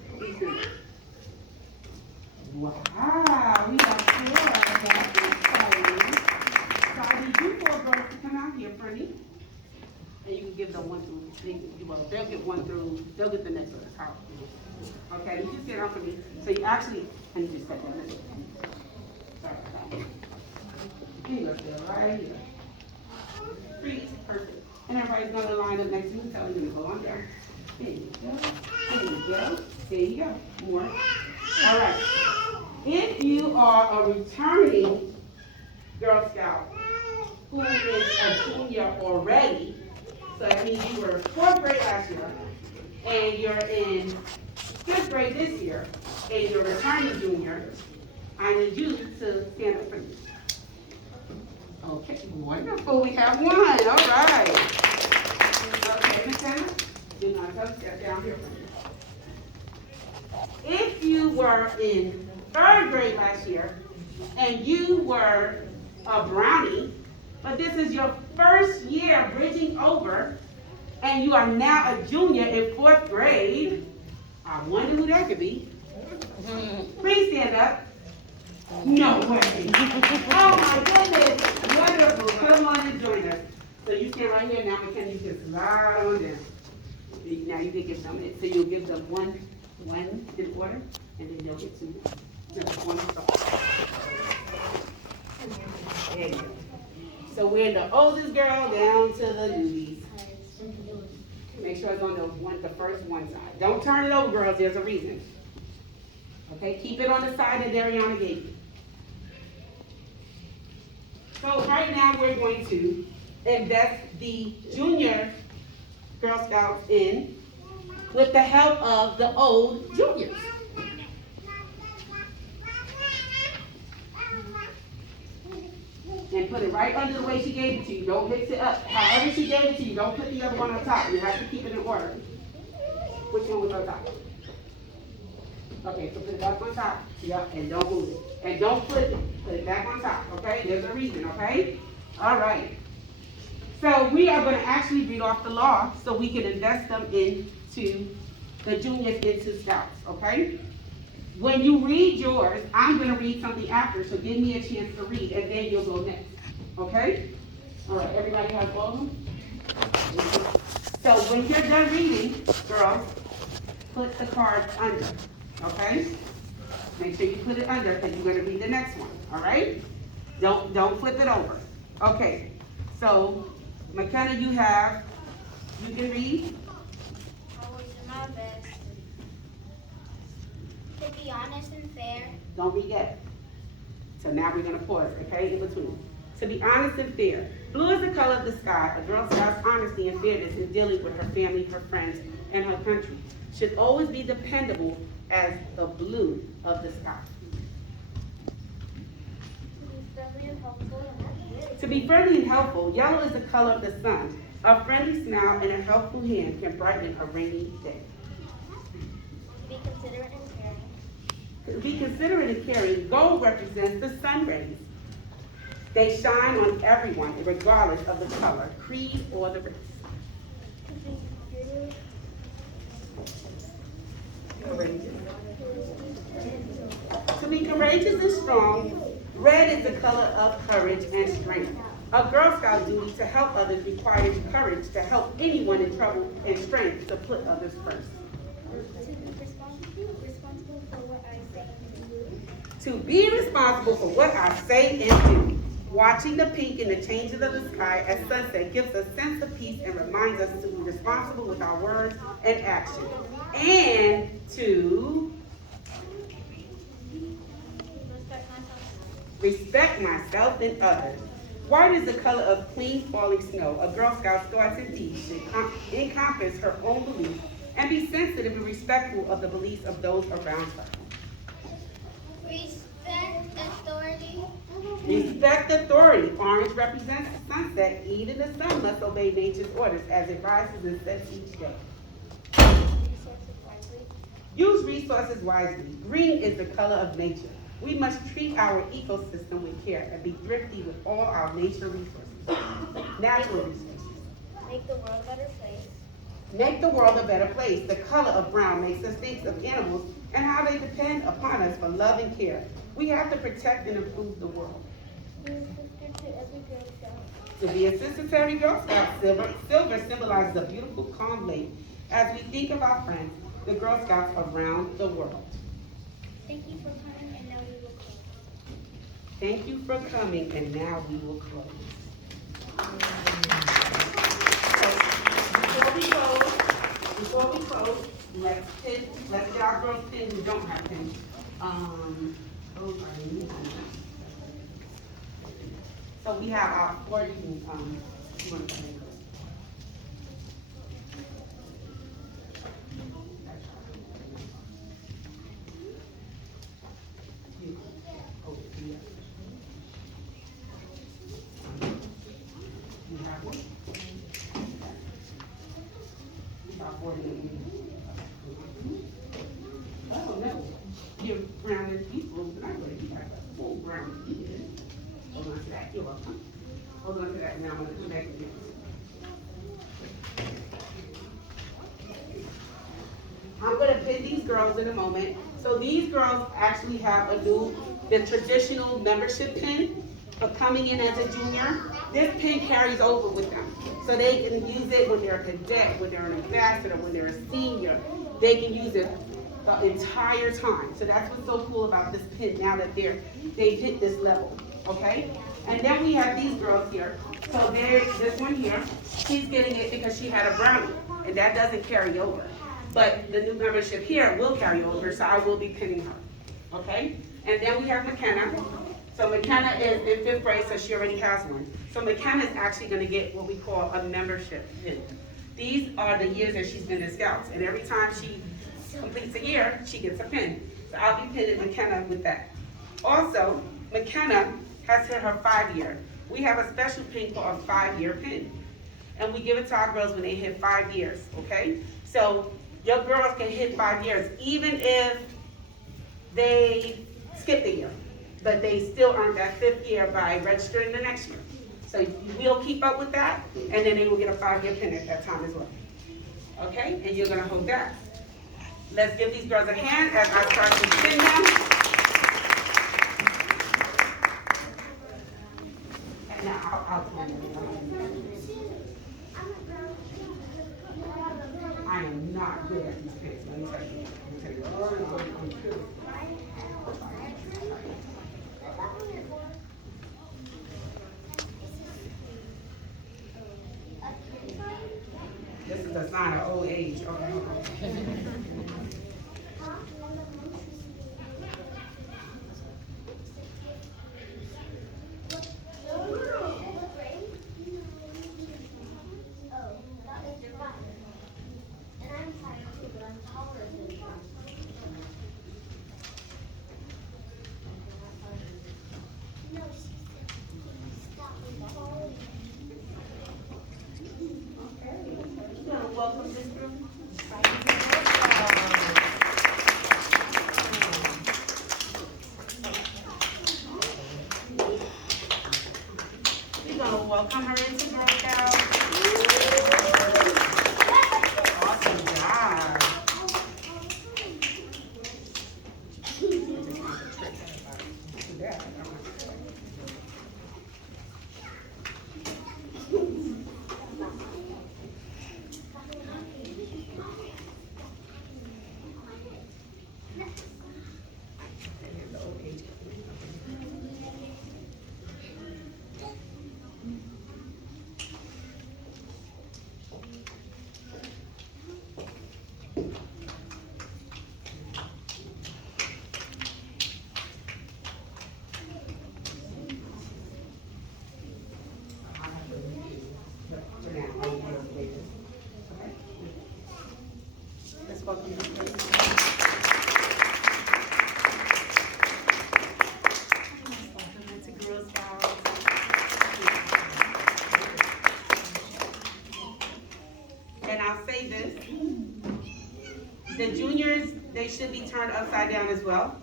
Wow, we got four. That's exciting. So I need you four girls to come out here, Franny. And you can give the them 1 through, they'll get 1 through, they'll get the next one. How? Okay, you just stand up for me. So you actually, and you just cut that this way. Sorry. Here you go, still right here. Freeze, perfect. And everybody's gonna line up next to me, tell you to go on down. There you go. There you go. There you go. More. All right. If you are a returning Girl Scout who is a junior already, so that means you were 4th grade last year, and you're in 5th grade this year, and you're a returning junior, I need you to stand up for me. Okay, wonderful. We have one. All right. Okay, McKenna, do not go step down here for me. If you were in 3rd grade last year and you were a brownie, but this is your first year bridging over and you are now a junior in 4th grade, I wonder who that could be. Please stand up. No way. Oh my goodness. Wonderful. Come on and join us. So you stand right here now, McKenna, you just slide on down. Now you can give them it. So you'll give them one in order, and then they'll get 2. Just 1 star. There you go. So we're the oldest girl down to the newbies. Make sure it's on the first one side. Don't turn it over, girls. There's a reason. Okay, keep it on the side that Dayrionna gave you. So right now we're going to invest the junior Girl Scouts in with the help of the old juniors. And put it right under the way she gave it to you. Don't mix it up. However she gave it to you, don't put the other one on top. You have to keep it in order. Which one was on top? Okay, so put it back on top. Yep, and don't move it. And don't flip it. Put it back on top, okay? There's a reason, okay? All right. So we are going to actually read off the law so we can invest them into the juniors into scouts, okay? When you read yours, I'm going to read something after, so give me a chance to read, and then you'll go next, okay? All right, everybody has all of them? So when you're done reading, girls, put the cards under, okay? Make sure you put it under, because you're going to read the next one, all right? Don't flip it over. Okay, so McKenna, you can read. I will do my best to be honest and fair. Don't read that. So now we're gonna pause, okay, in between. To be honest and fair. Blue is the color of the sky. A Girl Scout's honesty and fairness in dealing with her family, her friends, and her country should always be dependable as the blue of the sky. To be friendly and helpful, yellow is the color of the sun. A friendly smile and a helpful hand can brighten a rainy day. Be considerate and caring. To be considerate and caring, gold represents the sun rays. They shine on everyone, regardless of the color, creed, or the race. To be courageous and strong, red is the color of courage and strength. A Girl Scout duty to help others requires courage to help anyone in trouble and strength to put others first. To be responsible for what I say and do. Watching the pink and the changes of the sky at sunset gives a sense of peace and reminds us to be responsible with our words and actions. And to respect myself and others. White is the color of clean falling snow. A Girl Scout's thoughts and deeds should encompass her own beliefs and be sensitive and respectful of the beliefs of those around her. Respect authority. Respect authority. Orange represents the sunset. Even the sun must obey nature's orders as it rises and sets each day. Use resources wisely. Green is the color of nature. We must treat our ecosystem with care and be thrifty with all our nature resources, natural resources. Make the world a better place. Make the world a better place. The color of brown makes us think of animals and how they depend upon us for love and care. We have to protect and improve the world. Be a sister to every Girl Scout. To be a Sister Girl Scout, silver symbolizes a beautiful, calm lake as we think of our friends, the Girl Scouts around the world. Thank you for coming, and now we will close. Thank you for coming, and now we will close. Before we close, let's get our girls pins who don't have pins. Those are the new ones. So we have our 40, you want to say those? You have one? About 40. Oh, no. You're brown and equal, but I would have a full brown skin. Hold on to that. You're welcome. Hold on to that now. I'm going to come back again. I'm going to pin these girls in a moment. So these girls actually have the traditional membership pin for coming in as a junior. This pin carries over with them. So they can use it when they're a cadet, when they're an ambassador, when they're a senior. They can use it the entire time. So that's what's so cool about this pin now that they've hit this level, okay? And then we have these girls here. So this one here, she's getting it because she had a brownie, and that doesn't carry over. But the new membership here will carry over, so I will be pinning her, okay? And then we have McKenna. So McKenna is in 5th grade, so she already has one. So McKenna is actually gonna get what we call a membership pin. These are the years that she's been in Scouts, and every time she completes a year, she gets a pin. So I'll be pinning McKenna with that. Also, McKenna has hit her 5-year. We have a special pin called a 5-year pin. And we give it to our girls when they hit 5 years, okay? So your girls can hit 5 years, even if they skipped a year, but they still earned that 5th year by registering the next year. So we'll keep up with that, and then they will get a 5-year pin at that time as well. Okay, and you're gonna hold that. Let's give these girls a hand as I start to pin them. And now I'll pin them. I am not good at these pins, let me tell you. I'm good. This is a sign of old age. Okay, hold on. Welcome this group. We're gonna welcome her into Girl Scout. Awesome job. Let's welcome this person. Welcome to Girl Scouts. And I'll say this, the juniors, they should be turned upside down as well.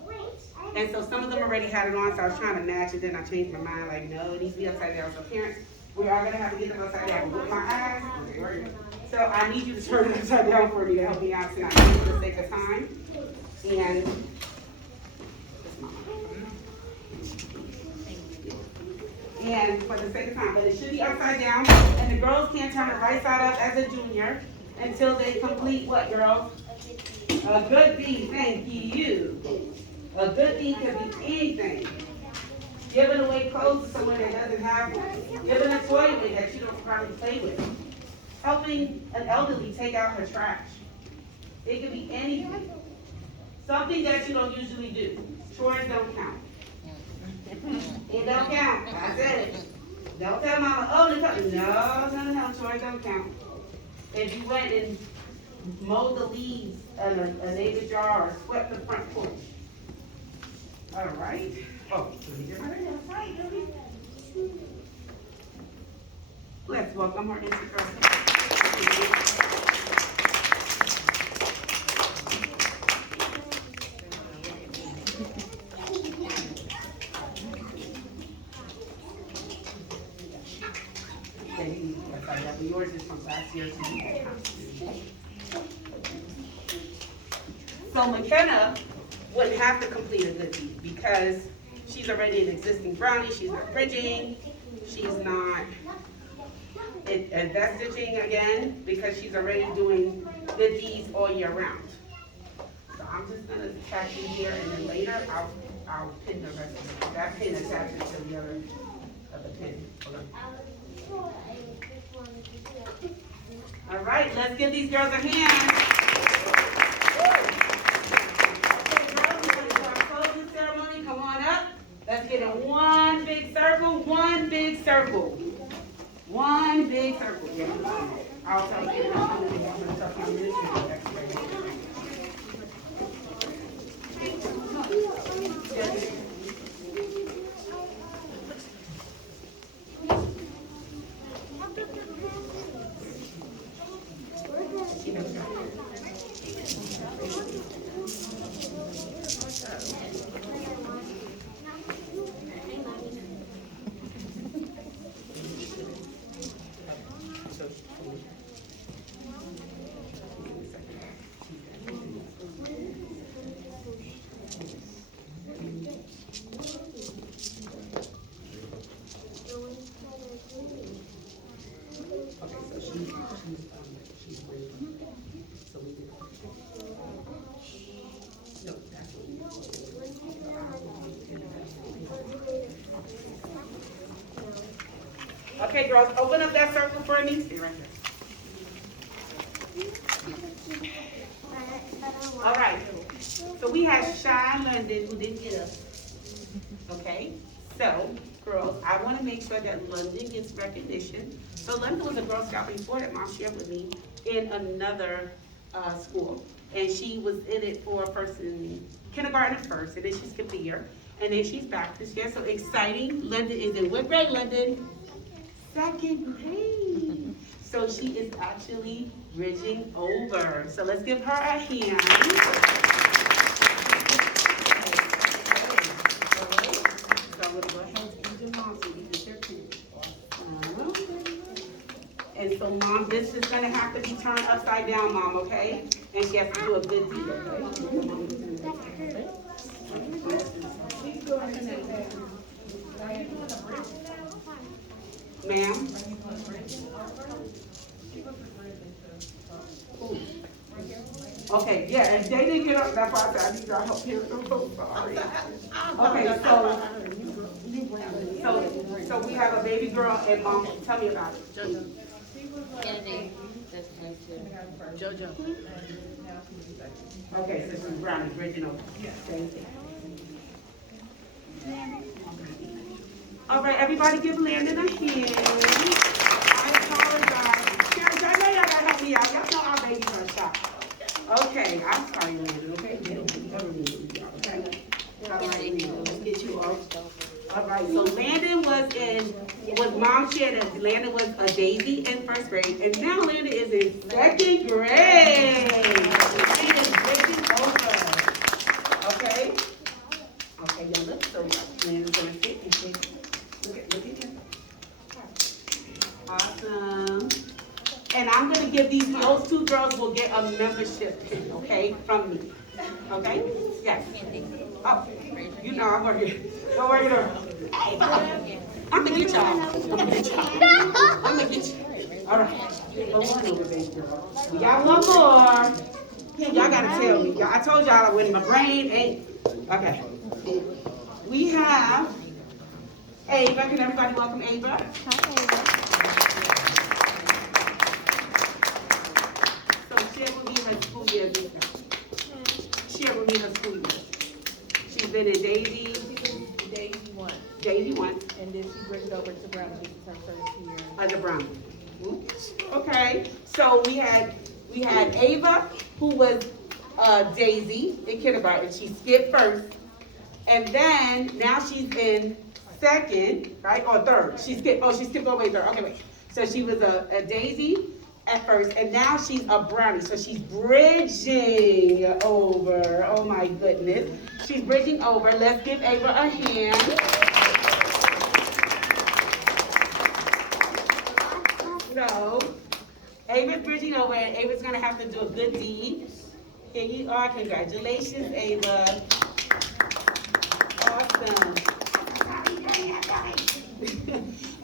And so some of them already had it on, so I was trying to match it, then I changed my mind, like, no, it needs to be upside down. So parents, we are gonna have to get them upside down. With my eyes, so I need you to turn it upside down for me to help me out tonight, for the sake of time. and for the sake of time, but it should be upside down, and the girls can't turn it right side up as a junior until they complete what, girls? A good deed, thank you. A good deed could be anything. Giving away clothes to someone that doesn't have one. Giving a toy away that you don't probably play with. Helping an elderly take out her trash. It could be anything. Something that you don't usually do. Chores don't count. It don't count. I said it. Don't tell mama, oh, no, chores don't count. If you went and mowed the leaves in a neighbor's yard or swept the front porch. All right. Oh, let's welcome our Instagram. Yours is from last year. So McKenna wouldn't have to complete a good deed because she's already an existing brownie. She's not bridging. She's not investituring again because she's already doing good deeds all year round. So I'm just gonna attach it here, and then later I'll pin the rest of it. That pin attaches to the other of the pin. All right, let's give these girls a hand. Okay, girls, we're going to do our closing ceremony. Come on up. Let's get in one big circle, one big circle. One big circle. Yeah. I'll tell you. I'm going to talk to you. Okay, girls, open up that circle for me. Stay right here. All right. So we have Shy London who didn't get us. Okay. So, girls, I want to make sure that London gets recognition. So London was a Girl Scout before that Mom shared with me in another school, and she was in it for first in kindergarten first, and then she skipped a year, and then she's back this year. So exciting! London is in what grade, London? Second grade. So she is actually bridging over. So let's give her a hand. And so, Mom, this is going to have to be turned upside down, Mom, okay? And she has to do a good deed, okay? Ma'am? Okay, yeah, and they didn't get up, that's why I said I need your help here, I'm so sorry. Okay, so we have a baby girl, and Mom, tell me about it. Kennedy. Jojo. Okay, so she's Brownie, bridging over. Thank you. All right, everybody give Landon a hand. I apologize. Parents, I know y'all gotta help me out. Y'all know our babies are shocked. Okay, I'm sorry, Landon, okay? Okay? All right, let's get you off. All right, so Landon was Mom shared that Landon was a Daisy in first grade, and now Landon is in second grade. He is breaking over. Okay? Okay, y'all look, so Landon's gonna sit and shake. Look at him. Awesome. And I'm gonna give those two girls will get a membership pin, okay, from me. Okay? Yes. Oh, you know I'm working. Don't worry, girl. Hey, I'm gonna get y'all. I'm gonna get y'all. I'm gonna get you. All right. Go on over, baby girl. We got one more. Yeah, y'all gotta tell me. I told y'all when my brain ain't. Okay. We have Ava. Can everybody welcome Ava? So share with me her school year. Share with me her school year. She's been in Daisy. Daisy 1. Daisy 1. And then she brings over to Brown. This is her first year. As a Brown. Okay. So we had Ava, who was Daisy in kindergarten. She skipped first. And then now she's in second, right? Or third. She skipped all the way third. Okay, wait. So she was a Daisy at first, and now she's a Brownie. So she's bridging over. Oh my goodness. She's bridging over. Let's give Ava a hand. So Ava's bridging over, and Ava's gonna have to do a good deed. Here you are. Congratulations, Ava. Awesome.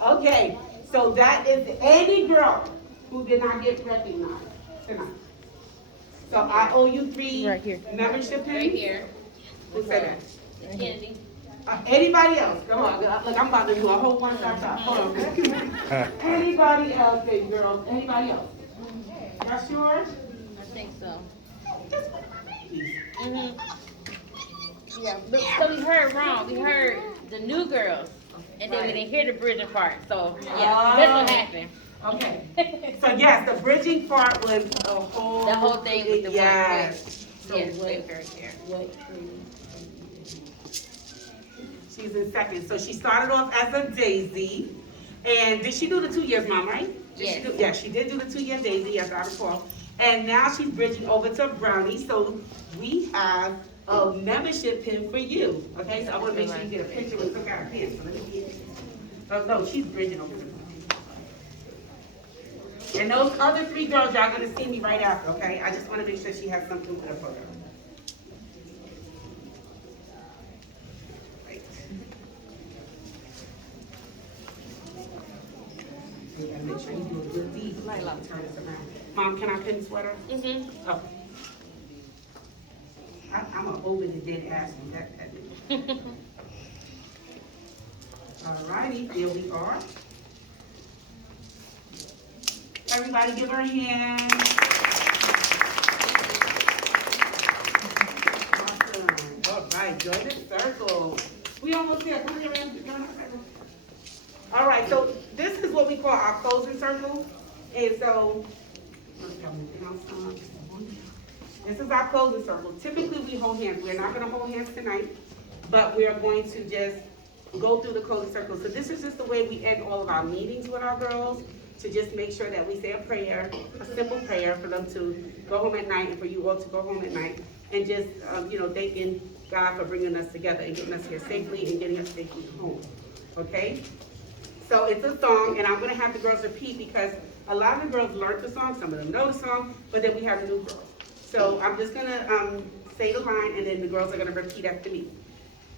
Okay, so that is any girl who did not get recognized tonight. So I owe you 3 Right here. membership pins. Right here. Who said that? Kennedy. Anybody else? Come on, look, I'm about to do a whole one-stop shop. Hold on. Anybody else, baby girl? Anybody else? Y'all sure? I think so. That's one of my babies. Yeah, but so we heard wrong. We heard the new girls. And then we didn't hear the bridging part. So, yeah, that's what happened. Okay. So yes, the bridging part was a whole. The whole thing with the yes. So yes, they heard there. She's in second. So she started off as a Daisy. And did she do the 2 years, Mom, right? Yes. Yeah, she did do the 2-year Daisy, as I recall. And now she's bridging over to Brownie. So we have a membership pin for you. Okay, so I want to make sure you get a picture with some kind of pin. So let me get it. Oh, no, she's bridging over to Brownie. And those other 3 girls, y'all gonna see me right after, okay? I just want to make sure she has something for the photo. Right. You gotta make sure you do a good deed. Turn this around. Mom, can I pin the sweater? Mm-hmm. Oh. I'm a over the dead ass one. All righty, here we are. Everybody give her a hand. Awesome. All right, join the circle. We almost there. Come here, join our circle. All right, so this is what we call our closing circle. And so, this is our closing circle. Typically, we hold hands. We're not going to hold hands tonight, but we are going to just go through the closing circle. So this is just the way we end all of our meetings with our girls, to just make sure that we say a prayer, a simple prayer for them to go home at night and for you all to go home at night, and just, thanking God for bringing us together and getting us here safely and getting us safely home. Okay? So it's a song, and I'm going to have the girls repeat because a lot of the girls learned the song. Some of them know the song, but then we have new girls. So I'm just going to say the line, and then the girls are going to repeat after me.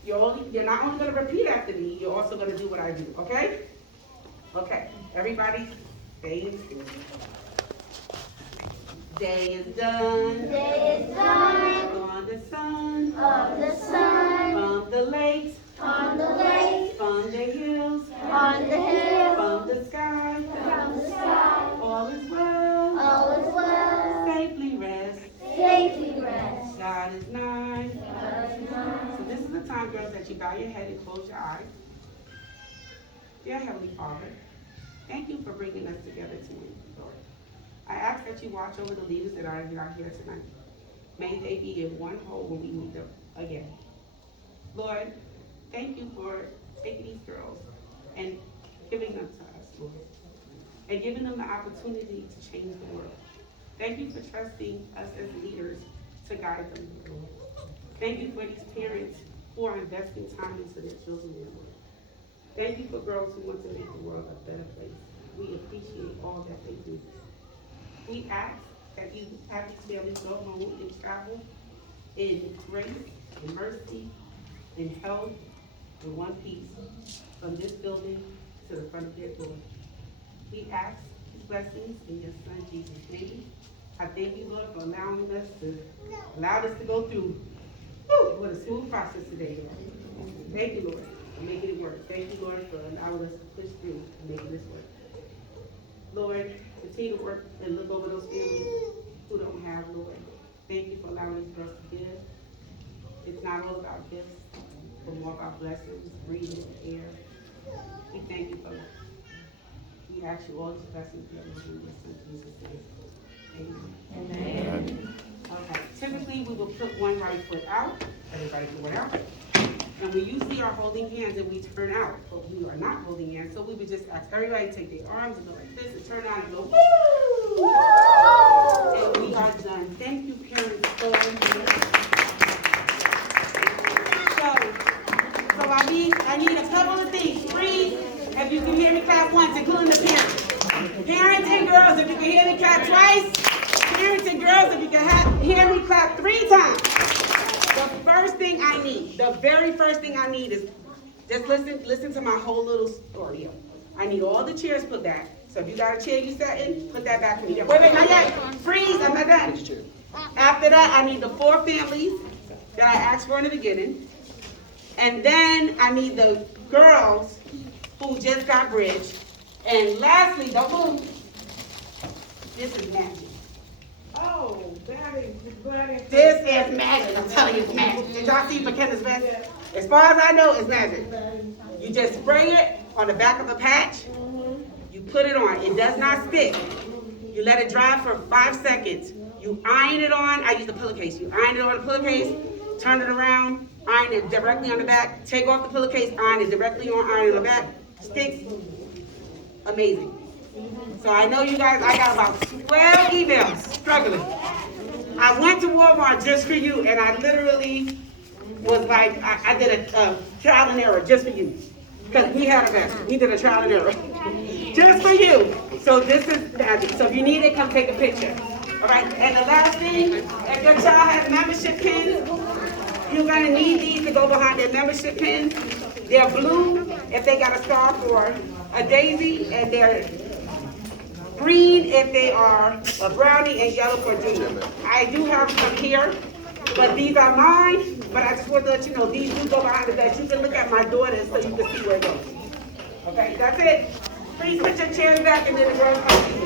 You're not only going to repeat after me, you're also going to do what I do, okay? Okay, everybody, stay in school. Day is done. Day is done. On the sun. On the sun. From the lakes. On the lake. From the hills. On the hill. From the sky. From the sky. All is well. All is well. Safely rest. Safely rest. God is nigh. God is mine. So this is the time, girls, that you bow your head and close your eyes. Dear Heavenly Father, thank you for bringing us together tonight, Lord. I ask that you watch over the leaders that are here tonight. May they be in one whole when we meet them again. Lord, thank you for taking these girls and giving them to us, Lord, and giving them the opportunity to change the world. Thank you for trusting us as leaders to guide them, Lord. Thank you for these parents who are investing time into their children, Lord. Thank you for girls who want to make the world a better place. We appreciate all that they do. We ask that you have these families go home and travel in grace, in mercy, in health, in one piece from this building to the front of their door. We ask these blessings in your son Jesus' name. I thank you, Lord, for allowing us to go through what a smooth process today, Lord. Thank you, Lord, for making it work. Thank you, Lord, for allowing us to push through and making this work. Lord, continue to work and look over those families who don't have, Lord. Thank you for allowing these girls to give. It's not all about gifts, but more about blessings, breathing the air. We thank you for that. We ask you all these blessings in your son Jesus' name. Amen. Okay. Typically, we will put one right foot out. Everybody going out. And we usually are holding hands and we turn out, but we are not holding hands. So we would just ask everybody to take their arms and go like this and turn out and go woo! And we are done. Thank you, parents, so much. So I need a couple of things. Freeze, if you can hear me clap once, including the parents. Parents and girls, if you can hear me clap twice. Parents and girls, if you can hear me clap 3 times. The very first thing I need is, just listen to my whole little story here. I need all the chairs put back. So if you got a chair you sat in, put that back for me. Wait, not yet. Freeze, I'm not done. After that, I need the 4 families that I asked for in the beginning. And then I need the girls who just got bridged. And lastly, don't move. This is magic. Oh, that is. This is magic. I'm telling you, it's magic. Did y'all see McKenna's vest? As far as I know, it's magic. You just spray it on the back of a patch. You put it on. It does not stick. You let it dry for 5 seconds. You iron it on. I use the pillowcase. You iron it on the pillowcase, turn it around, iron it directly on the back, take off the pillowcase, iron it directly on, iron it on the back. Sticks. Amazing. So I know you guys, I got about 12 emails struggling. I went to Walmart just for you, and I literally was like, I did a trial and error just for you. Because we had a mess. We did a trial and error. Just for you. So this is magic. So if you need it, come take a picture. All right, and the last thing, if your child has membership pins, you're gonna need these to go behind their membership pins. They're blue if they got a star for a daisy, and they're green if they are a brownie, and yellow for junior. I do have some here, but these are mine. But I just want to let you know, these do go behind the desk. You can look at my daughters so you can see where it goes. Okay, that's it. Please put your chairs back and then the girls come.